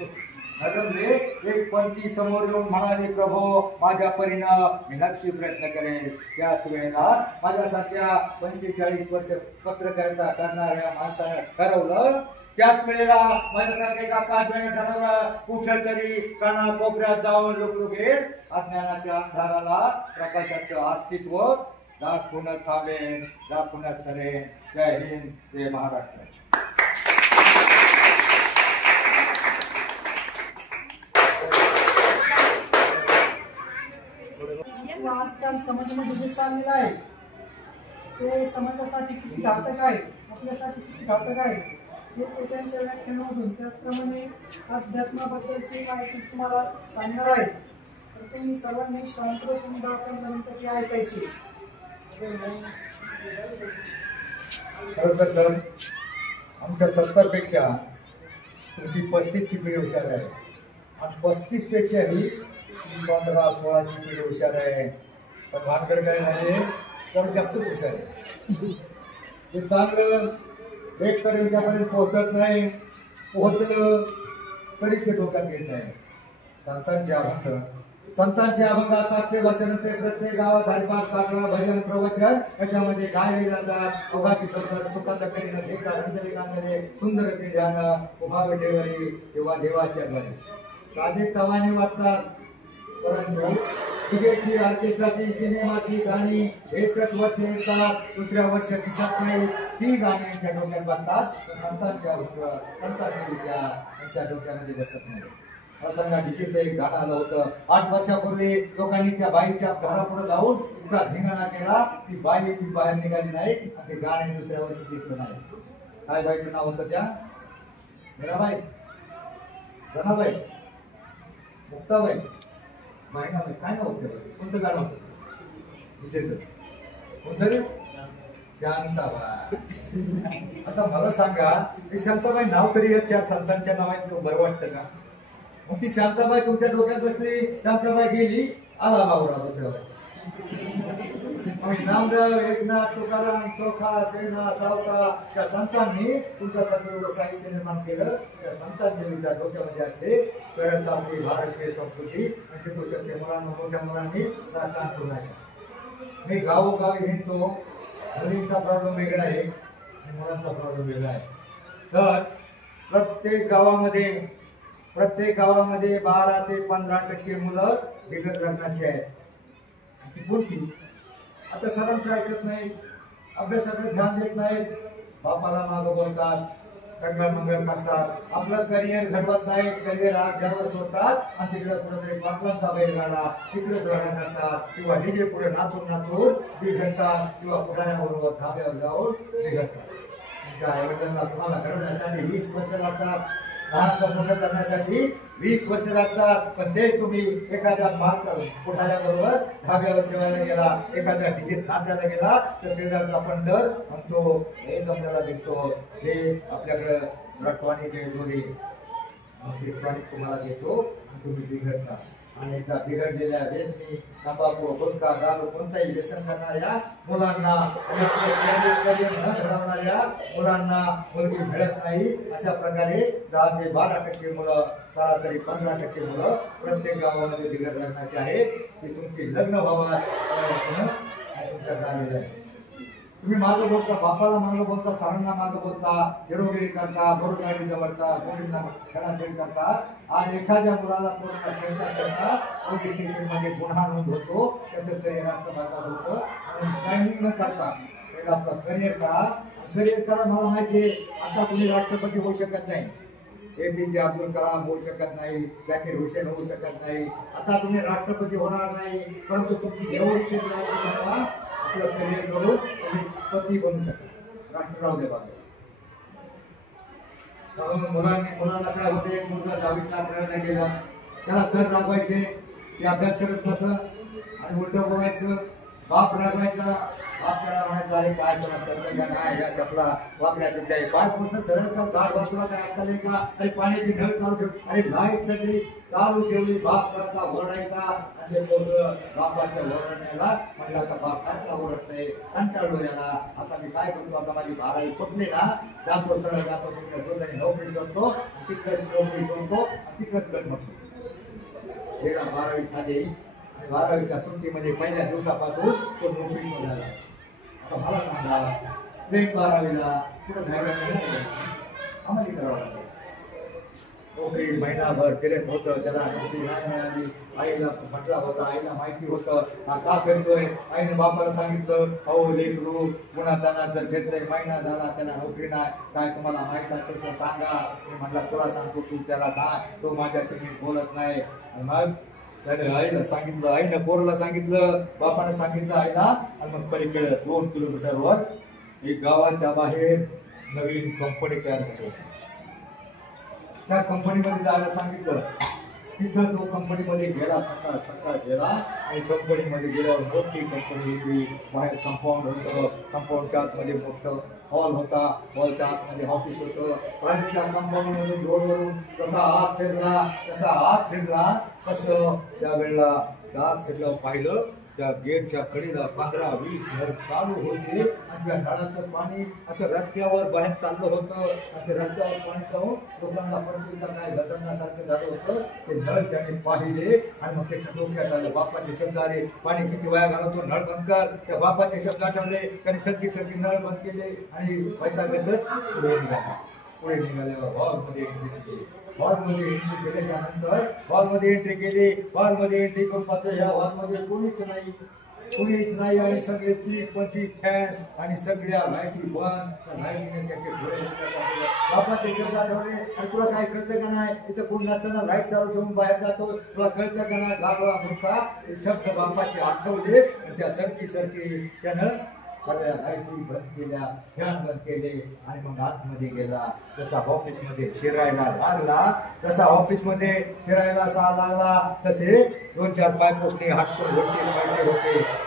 ठरवले, एक पंथी समोर येऊन म्हणाले, प्रभो माझ्या परीनं मी नक्की प्रयत्न करेल. त्याच वेळेला माझ्यासारख्या 45 वर्ष पत्रकारिता करणाऱ्या माणसाने ठरवलं. त्याच वेळेला माझ्यासारख्या एका काजव्याने ठरवलं, कुठेतरी काना कोपऱ्यात जाऊन लोकलोकेर अज्ञानाच्या अंधाराला प्रकाशाचं अस्तित्व दाखवूनच थांबेन, दाखवूनच सरेन. जय हिंद, जय महाराष्ट्र. आजकाल समाजामध्ये जे चाललेलं आहे ते समाजासाठी किती घातक आहे, आपल्यासाठी किती घातक आहे हे त्यांच्या व्याख्यानामधून, त्याचप्रमाणे अध्यात्माबद्दलची माहिती तुम्हाला सांगणार आहे. तर तुम्ही सर्वांनी शांत बसून 10-15 मिनिटं ती ऐकायची. खरं तर सर, आमच्या 70पेक्षा तुमची 35ची पिढी हुशार आहे, आणि 35पेक्षाही 15-16ची पिढी हुशार आहे. पण भानगड काय झाले तर जास्तच हुशार आहे. ते चांगलं एक तर यांच्यापर्यंत पोहोचत नाही, पोहोचलं तरी ते डोक्यात घेत नाही. संतांचे अभंग, संतांचे अभंग 700 वर्षानंतर प्रत्येक गावात हरिपाठ, काकडा, भजन, प्रवचन याच्यामध्ये गायले जातात. ओघाची संसार सुखाच्या करीनं देखा अंजली गांधले सुंदर ते ध्यान उभा बेटेवरी किंवा देवाच्या घरी. काजे तवाने वाटतात, परंतु क्रिकेटची ऑर्केस्ट्राची सिनेमाची गाणी एकच वर्ष येतात दुसऱ्या वर्ष दिसत नाही ती गाणी त्यांच्या डोक्यात बसतात संतांच्या त्यांच्या डोक्यामध्ये बसत नाही असं डीजेचं एक गाणं आलं होतं 8 वर्षापूर्वी लोकांनी त्या बाईच्या घरापुढे जाऊन इतका धिंगाणा केला की बाई बाहेर निघाली नाही आणि ते गाणे दुसऱ्या वर्षी दिसलं नाही काय बाईचं नाव होतं त्या मीराबाई जनाबाई मुक्ताबाई महिनाबाई काय नाव होतं कोणतं गाणं होतं विजेचं कोणतं रे शांताबाई आता मला सांगा हे शांताबाई नाव तरी या 4 संतांच्या नावात बरं वाटतं का मग ती शांताबाई तुमच्या डोक्यात बसली शांताबाई गेली आला बाबूराव दुसऱ्या वर्षी नामदेव एकनाथ तुकाराम चोखा सेना सावका त्या संतांनी तुमच्यासाठी एवढं साहित्य निर्माण केलं त्या संतांचे विचार डोक्यामध्ये असते तर आपली भारतीय संस्कृती आणि टिपू शकते मुलांना मोठ्या मुलांनी राजकारण करू नये मी गावोगावी हिंडतो मुलींचा प्रॉब्लेम वेगळा आहे आणि मुलांचा प्रॉब्लेम वेगळा आहे सर प्रत्येक गावामध्ये 12 ते 15% मुलं बिगर लग्नाची आहेत ती कोणती आता सरांचं ऐकत नाही अभ्यासाकडे ध्यान देत नाहीत बापाला मागं बोलतात टंगळ करतात आपलं करिअर घडवत नाही करिअर आग्यावर सोडतात आणि तिकडे कुठेतरी पाटलांचा बैलगाडा तिकडेच गाड्या करतात किंवा डीजे पुढे नाचून बिघडतात किंवा पुढाऱ्याबरोबर धाब्यावर जाऊन बिघडतात तुमच्या आईवडिलांना तुम्हाला घडवण्यासाठी 20 वर्ष लागतात लहानचं मोठं करण्यासाठी 20 वर्ष लागतात पण ते तुम्ही एखाद्या पुढाऱ्याबरोबर धाब्यावर जेवायला गेला एखाद्या डीजेत नाचायला गेला तर शरीराचा आपण डर म्हणतो हे जमल्याला दिसतो हे आपल्याकडे रटवाणी जोडी तुम्हाला देतो तुम्ही बिघडता आणि एकदा बिघडलेल्या व्यसनी तंबाखू गुटखा दारू कोणताही व्यसन करणाऱ्या मुलांना करिअर न घडवणाऱ्या मुलांना मुलगी मिळत नाही अशा प्रकारे 10 ते 12% मुलं सरासरी 15% मुलं प्रत्येक गावामध्ये बिघड लग्नाचे आहेत की तुमची लग्न व्हावं तुमच्या गावी जाईल तुम्ही मागं बोलता बापाला मागं बोलता सरांना मागं बोलता हिरोगिरी करता बोरगाडी जवळता मुलींना खेळाखेळ करता आणि एखाद्या मुलाला पूर्ण खेळता पोलीस स्टेशनमध्ये गुन्हा नोंद होतो त्याचं करिअराचं बरबाद होतं आणि शायनिंग न करता आपलं करिअर करा मला माहिती आहे आता तुम्ही राष्ट्रपती होऊ शकत नाही APJ अब्दुल कलाम होऊ शकत नाही जाकीर हुसेन होऊ शकत नाही आता तुम्ही राष्ट्रपती होणार नाही परंतु तुमची एवढी आपलं करिअर करून तुम्ही पती बनू शकता राष्ट्रराव दे बाबा मुलांना काय होते मुलगा 10वीला 11ला गेला त्याला सर राबवायचे ते अभ्यास करत बसं आणि उलटं बघायचं बाप राबवायचा बाप त्याला म्हणायचं अरे काय तुला काय या चपला वापऱ्या तिथे पाय पुसणं सरळ का दाढ वाचवा काय अक्कल का तरी पाण्याची नळ चालू ठेव अरे लाईट सगळी चालू ठेवली बाप सारखा ओरडायचा आणि बापाच्या ओरडण्याला म्हटला का बाप सारखा ओरडतंय कंटाळलो याला आता मी काय करतो आता माझी 12वी सुटली ना जातो सरळ जातो तिकडे नोकरी शोधतो तिकडेच नोकरी शोधतो तिकडेच गट म्हणतो एकदा 12वी झाली 12वीच्या सुट्टीमध्ये पहिल्या दिवसापासून तो नोकरी शोधायला आता मला सांगा प्रेम 12वीला कुठं जायला आम्हाला करावं लागलं नोकरी महिनाभर फिरत होतं त्याला नोकरी नाही मिळाली आईला म्हटला होता आईला माहिती होतं हा का फिरतोय आईने बापाला सांगितलं अहो लेकरू गुणाताना जर फिरतोय महिना झाला त्याला नोकरी नाही काय तुम्हाला माहित असेल तर सांगा मी म्हटला तुला सांगतो तू त्याला सांग तो माझ्याशी नीट बोलत नाही मग त्याने आईला सांगितलं आईनं पोराला सांगितलं बापाने सांगितलं आईला आणि मग पलीकडे 2 किलोमीटरवर एक गावाच्या बाहेर नवीन कंपनी तयार होतो त्या कंपनीमध्ये जायला सांगितलं तिथं तो कंपनीमध्ये गेला सकाळ गेला आणि कंपनीमध्ये गेल्यावर मोठी कंपनी होती बाहेर कंपाऊंड होतं कंपाऊंडच्या आतमध्ये मोठं हॉल होता हॉलच्या आतमध्ये ऑफिस होतं आणि त्या कंपाऊंडमधून रोडवरून कसा आत शिरला कसं त्यावेळेला आत शिरलं पाहिलं त्या गेटच्या कडेला 15-20 नळ चालू होते आणि त्या नळाचं पाणी असं रस्त्यावर बाहेर चाललं होतं आणि ते रस्त्यावर पाणी जाऊन लोकांना परत काय घसरण्यासारखं झालं होतं ते नळ त्याने पाहिले आणि मग त्याच्या डोक्यात आलं बापाचे शब्द आले पाणी किती वाया घालवतो नळ बंद कर त्या बापाचे शब्द आठवले त्यांनी सगळी नळ बंद केले आणि वैतागतच पुढे निघाला पुढे निघाल्यावर हॉलमध्ये एंट्री केली. हॉलमध्ये एंट्री केल्याच्यानंतर हॉलमध्ये एंट्री केली. हॉलमध्ये एंट्री करून पाहतो या हॉलमध्ये कोणीच नाही आणि सगळे 30-25 फॅन आणि सगळ्या लाईटी बंद. लाईटीने त्याचे डोळे बापाचे शब्द आठवले. आणि तुला काय कळतं का नाही, इथं कोण नसताना लाईट चालू ठेवून बाहेर जातो, तुला कळतं का नाही? गावा मूर्खा, शब्द बापाचे आठवले आणि त्या सरकी त्यानं सगळ्या लाईटी बंद केल्या, फॅन बंद केले आणि मग आतमध्ये गेला. जसा ऑफिसमध्ये शिरायला लागला तसे 2-4 पाय पोचणे हातून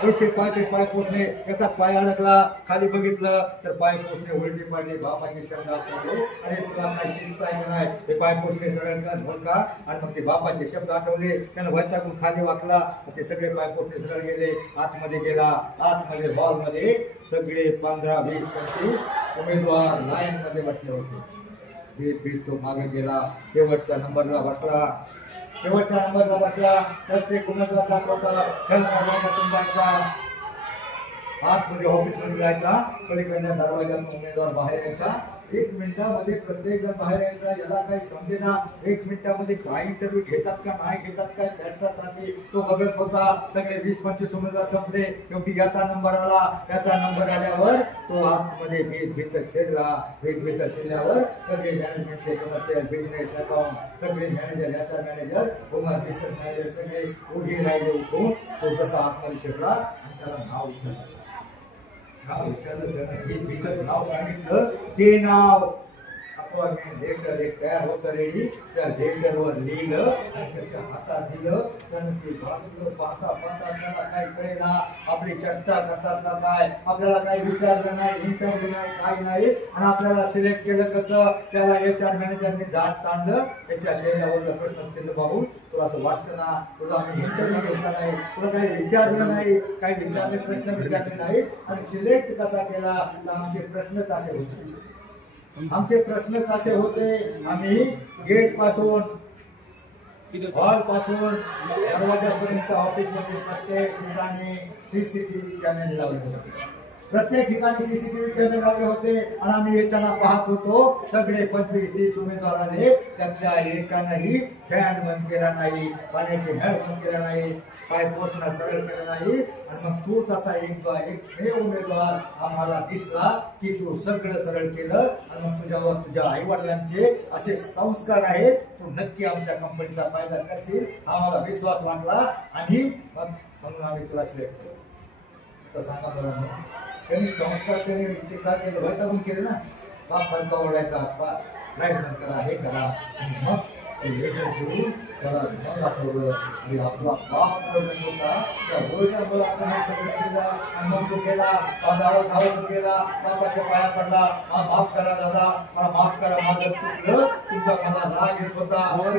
उलटे पाय पोचणे. एका पाय अडकला, खाली बघितलं तर पाय पोचणे उलटे पाडले. बापाचे शब्द आठवले, अरे तुला काय शिस्त आहे का नाही, ते पाय पोचणे सरळ कर मूर्खा. आणि मग ते बापाचे शब्द आठवले, त्यानं वैतागून खाली वाकला. ते सगळे पाय पोचणे सरळ गेले. आतमध्ये गेला. आतमध्ये हॉलमध्ये सगळे 15, 20, 25 उमेदवार लाईन मध्ये बसले होते. तो मागे गेला. शेवटच्या नंबरला बसला. प्रत्येक उमेदवार दाखवता जायचा. आतमध्ये ऑफिसमध्ये जायचा. पलीकडल्या दरवाज्यातून उमेदवार बाहेर यायचा. 1 मिनिटामध्ये प्रत्येक जण बाहेर यायचा. याला काही समजेना 1 मिनिटामध्ये काय इंटरव्ह्यू घेतात का नाही घेतात, काय चर्चा चालली तो बघत होता. सगळे 20-25 उमेदवार संपले. शेवटी याचा नंबर आला. याचा नंबर आल्यावर तो आतमध्ये भीत शिरल्यावर सगळे मॅनेजमेंटचे कमर्शियल बिझनेस अकाउंट सगळे मॅनेजर, याचा मॅनेजर, कुमार बिसन मॅनेजर सगळे उभे राहिले उठून. तो जसा आतमध्ये शिरला आणि त्याला नाव विचारलं त्यानं नाव सांगितलं. ते नाव अपॉइंटमेंट लेटर एक तयार होतं रेडी. त्या लेटरवर लिहिलं आणि त्याच्या हातात दिलं. त्यानं ते पाहता त्याला काय कळेना. आपली चर्चा करतात का काय, आपल्याला काही विचारलं नाही, इंटरव्ह्यू नाही, काही नाही. आणि आपल्याला सिलेक्ट केलं कसं, त्याला HR मॅनेजरने जात चाललं. त्याच्या चेहऱ्यावरलं प्रश्नचिन्ह पाहून तुला असं वाटतं ना, तुला आम्ही इंटरव्ह्यू घेतला नाही, तुला काही विचारलं नाही, काही प्रश्न विचारले नाही. आणि सिलेक्ट कसा केला तर आमचे प्रश्नच असे होते. आम्ही गेट पासून हॉल पासून दरवाजापर्यंतच्या ऑफिसमध्ये प्रत्येक ठिकाणी CCTV कॅमेरे लावले होते. प्रत्येक ठिकाणी CCTV कॅमेरे लावले होते. आणि आम्ही येताना पाहत होतो सगळे 25-30 उमेदवार आले. त्यातल्या एकानंही फॅन बंद केला नाही, पाण्याचे नळ बंद केला नाही, पाय पोचणं सरळ केलं नाही. आणि मग तूच असा एक उमेदवार आम्हाला दिसला की तू सगळं सरळ केलं. आणि मग तुझ्यावर तुझ्या आई वडिलांचे असे संस्कार आहेत, तू नक्की आमच्या कंपनीचा फायदा करशील, आम्हाला विश्वास वाटला. आणि म्हणून आम्ही तुला सिलेक्ट केलं. तर सांगा बरं, त्यांनी संस्कार ते काय केलं, वैतागून केलं ना. बाप सारखा ओढायचा, लाईट बंद करा, हे करा. मग त्याला दाखवलं आणि आपला बाप होता त्या ओळखीमुळे आपण हे सगळं केलं. आणि मग तो गेला, धावत गेला, बापाच्या पाया पडला. मला माफ करा दादा, मला माफ करा, माझं चुकलं, तुमचा मला राग येत होता, मला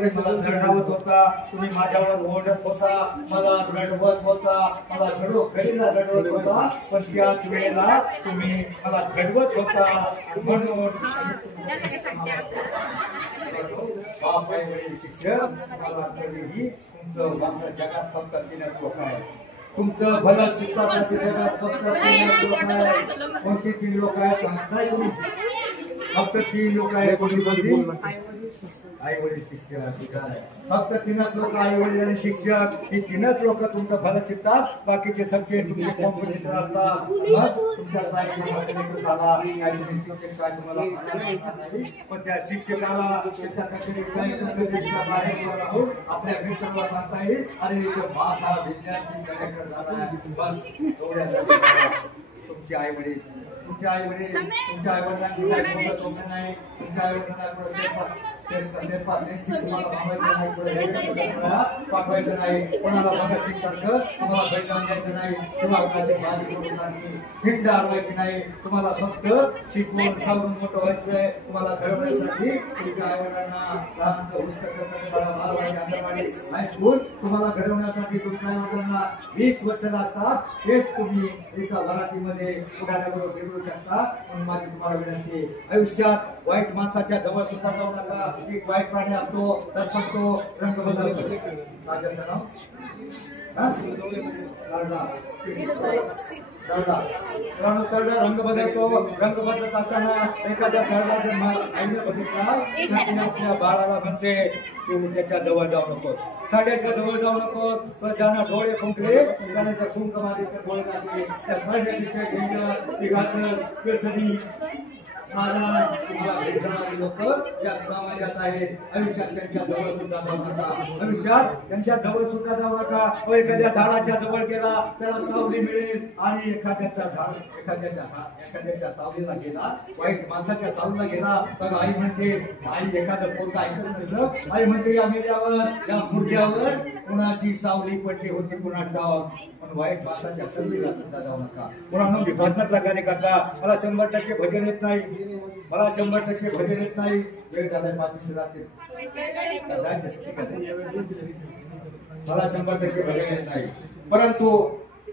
धरणावत होता, तुम्ही माझ्यावर ओढत होता, मला रडवत होता, मला खडीला रडवत होता. पण त्याच वेळेला तुम्ही मला घडवत होता. म्हणून बाप आहे वडील शिक्षक मला कधीही तुमचं जगात फक्त 3 लोक आहेत. तुमचं भलं चित्तात असे जगात फक्त 3 लोक आहेत. कोणती 3 लोक आहेत सांगताय तुम्ही? फक्त 3 लोक आहेत. आई वडील शिक्षक, फक्त 3च लोक आई वडील आणि शिक्षक. ही 3च लोक तुमचं भलं चित्तात, बाकीचे सगळे तुमचे कॉम्पिटिटर असतात. तुमच्या पण त्या शिक्षकाला आपल्या मित्राला सांगता येईल, अरे माझा विद्यार्थी कलेक्टर झाला. बस एवढ्यासाठी तुमचे आई वडील तुमच्या आई वडिलांची काही स्वप्न नाही. तुमच्या आई वडिलांना पाठवायचं नाही, कोणाला मदत शिक्षार्थ तुम्हाला भेटून द्यायचं नाही, तुम्हाला हिंड हरवायची नाही. तुम्हाला फक्त शिकवून सावरून मोठं व्हायचंय. तुम्हाला घडवण्यासाठी तुमच्या आई वडिलांना हायस्कूल तुम्हाला घडवण्यासाठी तुमच्या आई वडिलांना 20 वर्ष लागतात. तेच तुम्ही एका वरातीमध्ये पुढाऱ्याबरोबर बिघडू शकता. म्हणून माझी तुम्हाला विनंती, आयुष्यात वाईट माणसाच्या जवळ सुद्धा जाऊ नका. एक वाईट प्राणी असतो तर पण तो रंग बदलतो. काय त्याचं नाव? सरडा रंग बदलतो. रंग बदलत असताना एखाद्या सरडा जर आईने बघितला तर आपल्या बाळाला म्हणते तू त्याच्या जवळ जाऊ नको, साड्याच्या जवळ जाऊ नको. तर ज्यांना डोळे फुंकले त्याने त्या फुंक मारले तर डोळे लागले. त्या साड्याविषयी घेतलं तिघाचं केसरी लोक या समाजात आहेत. आयुष्यात त्यांच्या जवळ सुद्धा जाऊ नका. आयुष्यात त्यांच्या जवळ सुद्धा जाऊ नका. एखाद्या झाडाच्या जवळ गेला त्याला सावली मिळेल आणि एखाद्याच्या सावलीला गेला, वाईट माणसाच्या सावलीला गेला तर आई म्हणते, आई एखादं पोरगं ऐकत नसलं, आई म्हणते या मेल्यावर या मुर्द्यावर कुणाची सावली पडली होती कुणास ठाऊक. पण वाईट माणसाच्या संधीला सुद्धा जाऊ नका. कुणाला भजनातला कार्यकर्ता मला 100% भजन येत नाही, मला 100% भजन येत नाही. वेळ झालाय 5 मिनिटं राहतील मला 100% भजन येत नाही, परंतु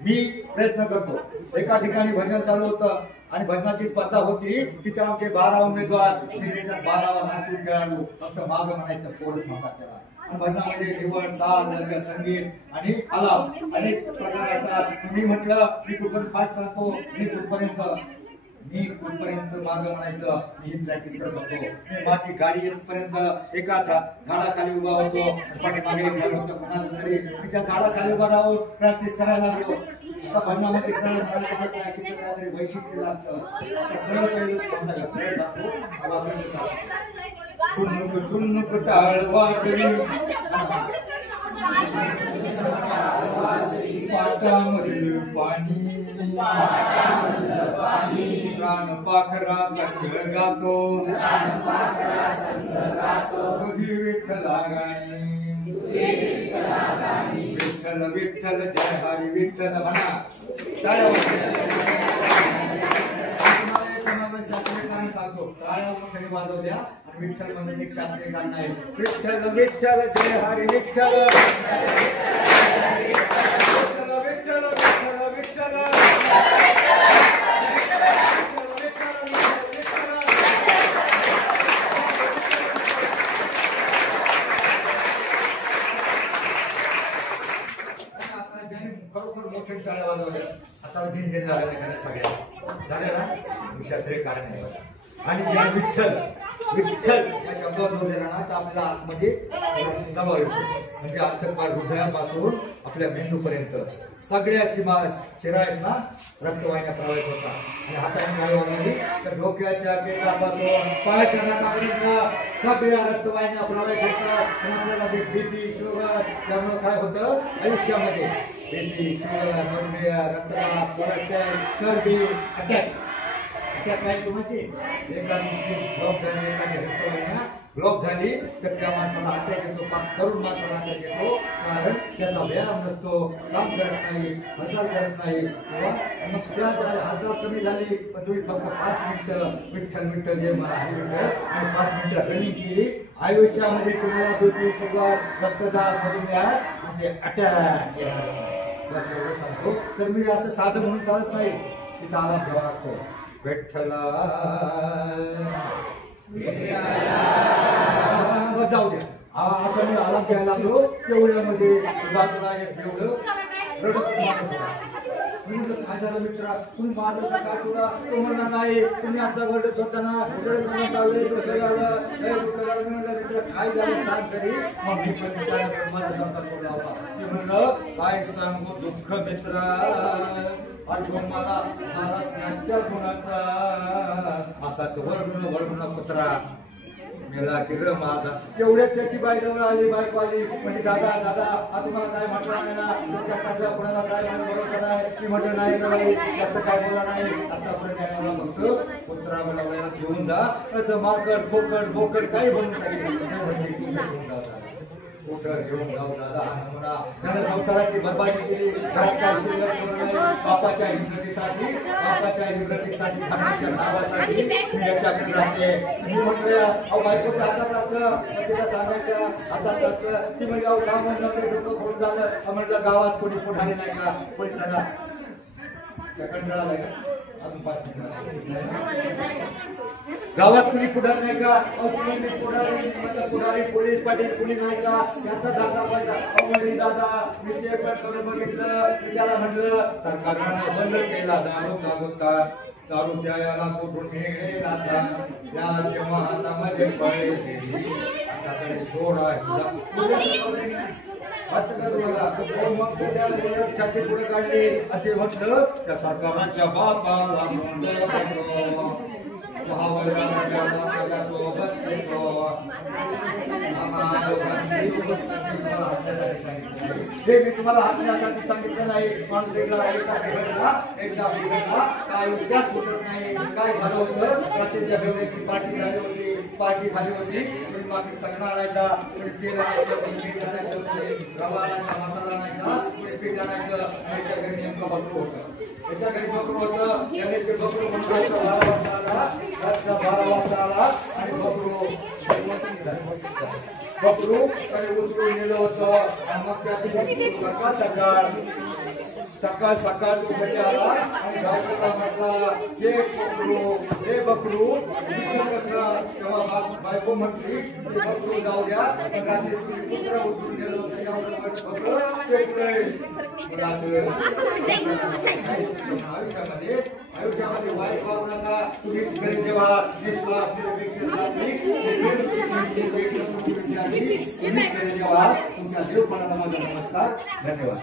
मी प्रयत्न करतो. एका ठिकाणी भजन चालू होतं आणि भजनाची स्पर्धा होती. तिथे आमचे 12 उमेदवार, त्याच्यात 12 नाटक खेळाडू. फक्त माग म्हणायचं कोर्स मागा त्याला. भजनामध्ये निवड, ताल, लग्न, संगीत आणि आलाप अनेक प्रकार असतात. मी म्हटलं मी कुठपर्यंत फास्ट सांगतो, मी कुठपर्यंत माग म्हणायचं मी प्रॅक्टिस करत होतो. मी माझी गाडी येतपर्यंत एका झाडाखाली उभा होतो, पाठीमागे होतो कुणाचं तरी. मी त्या झाडाखाली उभा राहून प्रॅक्टिस करायला लागलो. आता भजनामध्ये वैशिष्ट्य लागतं. चुन्नुक टाळवाजरी पाटामधील पाणी प्राण पाखरा संग गातो तुझी विठ्ठला गाणी. विठ्ठल विठ्ठल जय हरी विठ्ठल म्हणा. शास्त्रीय गाणं सांगतो, टाळ्या मोठ्याने वाजवल्या आणि विठ्ठल म्हणून एक शास्त्रीय गाणं आहे. विठ्ठल विठ्ठल जय हरी विठ्ठल विठ्ठल विठ्ठल विठ्ठल विठ्ठल. खरोखर मोठे टाळ्या वाजवल्या. आता दिन झाल्या सगळ्या झाल्या ना, शास्त्रीय कारण आहे. आणि ज्या विठ्ठल विठ्ठल या शब्दावर जोडलेला ना तर आपल्याला आतमध्ये दबाव येतो. म्हणजे अंतर्भाग हृदयापासून आपल्या मेंदूपर्यंत सगळ्या सीमा चिरा आहेत ना, रक्तवाहिन्या प्रवाहित होतात. आणि हाताने काय वागली तर डोक्याच्या केसापासून पायाच्या नाकापर्यंत सगळ्या रक्तवाहिन्या प्रवाहित होतात. आणि आपल्याला बीपी, शुगर त्यामुळे काय होतं आयुष्यामध्ये बीपी, शुगर, मधुमेह, रक्तदाब, कोलेस्ट्रॉल, चरबी, अटॅक काय तुम्ही एका दिवशी ब्लॉक झाली तर त्या माणसाला अटॅक येतो. तरुण माणसाला अटॅक येतो कारण त्याचा व्यायाम नसतो, काम करत नाही, हालचाल करत नाही. मग त्या हालचाल कमी झाली पण तुम्ही फक्त 5 मिनिटं विठ्ठल विठ्ठल जे मला हरी विठ्ठल आणि 5 मिनिटं रनिंग केली. आयुष्यामध्ये तुम्हाला बीपी, शुगर, रक्तदाब, मधुमेह म्हणजे अटॅक येणार सांगतो. तर मी असं साधं म्हणून चालत नाही, तिथं आला घ्यावा लागतो. विठ्ठला जाऊ द्या असं मी आला घ्यायला लागलो. तेवढ्यामध्ये बाजूला एक एवढं काय झालं मित्रा, तुम्ही माझं काय तुला तो म्हणला नाही, तुम्ही आता रडत होता ना, काय झालं सांग तरी. मग मी पण माझा समजा बोलला होता. मी म्हणलं काय सांगू दुःख मित्रा, आठवण मला त्यांच्या गुणाचा असाच वळगुण कुत्रा मेला किर माझा. एवढ्यात त्याची बाई जवळ आली, बायको आली म्हणजे दादा दादा आता तुम्हाला काय म्हटलं नाही ना, टाकला कुणाला काय बरोबर नाही. ती म्हटलं नाही बाई जास्त काय बोला नाही. आतापर्यंत काय मला फक्त कुत्रा मला घेऊन जा, माकड खोकड बोकड काही बनवून घेऊन जाऊ दादा. त्यानं संसाराची बरबादी केली. बापाच्या हिंद्रतीसाठी खाण्याच्या नावासाठी मी याच्याकडे राहते. मी म्हटलं अहो बायकोचं हातात असतं, तिला सांगायचं हातात असतं. ती म्हणजे अहो 6 महिन्यामध्ये डोकं फोडून झालं. म्हटलं गावात कोणी पुढारी नाही का, कोणी सांगा कंटाळा नाही का. अजून 5 मिनिटं गावात कुणी पुढार नाही का? पुढारी पोलीस पाटील कुणी नाही का? याचा दादा पाहिजे दादा मी ते पण करून बघितलं. मी त्याला म्हणलं सरकारनं बंद केला दारूचा गुत्ता. दारू प्यायला कुठून निघे दादा या जेव्हा हातामध्ये पळे आता तरी सोड मग छाती पुढे काढली आणि म्हटलं त्या सरकाराच्या बापाला सोबत हे मी तुम्हाला हसण्यासाठी सांगितलं नाही. माणूस एकदा बिघडला काय विचार फुटत नाही. काय झालं होतं रात्रीच्या वेळेची पार्टी झाली होती. कोणी पाकिट चकणा आणायचा, कोणी तेल आणायचं, कोणी मीठ आणायचं, कोणी रवा आणायचा, मसाला आणायचा, कोणी पीठ आणायचं. त्याच्या घरी नेमकं बकरू होतं. त्याच्या घरी बकरू होतं. त्याने ते बकरू म्हणून 12 वाजता आला आणि बकरू काही उचलून नेलं होतं. मग त्याची सकाळ सकाळ तो घरी आला आणि बायकोला म्हटला हे बकरू कसं. तेव्हा बायको म्हटली ते बकरू जाऊ द्या. रात्री कुत्रा उचलून गेलं होतं आयुष्यामध्ये वाईट वागू नका. तुम्ही घरी जेव्हा जेव्हा तुमच्या देवपणाला माझा नमस्कार. धन्यवाद.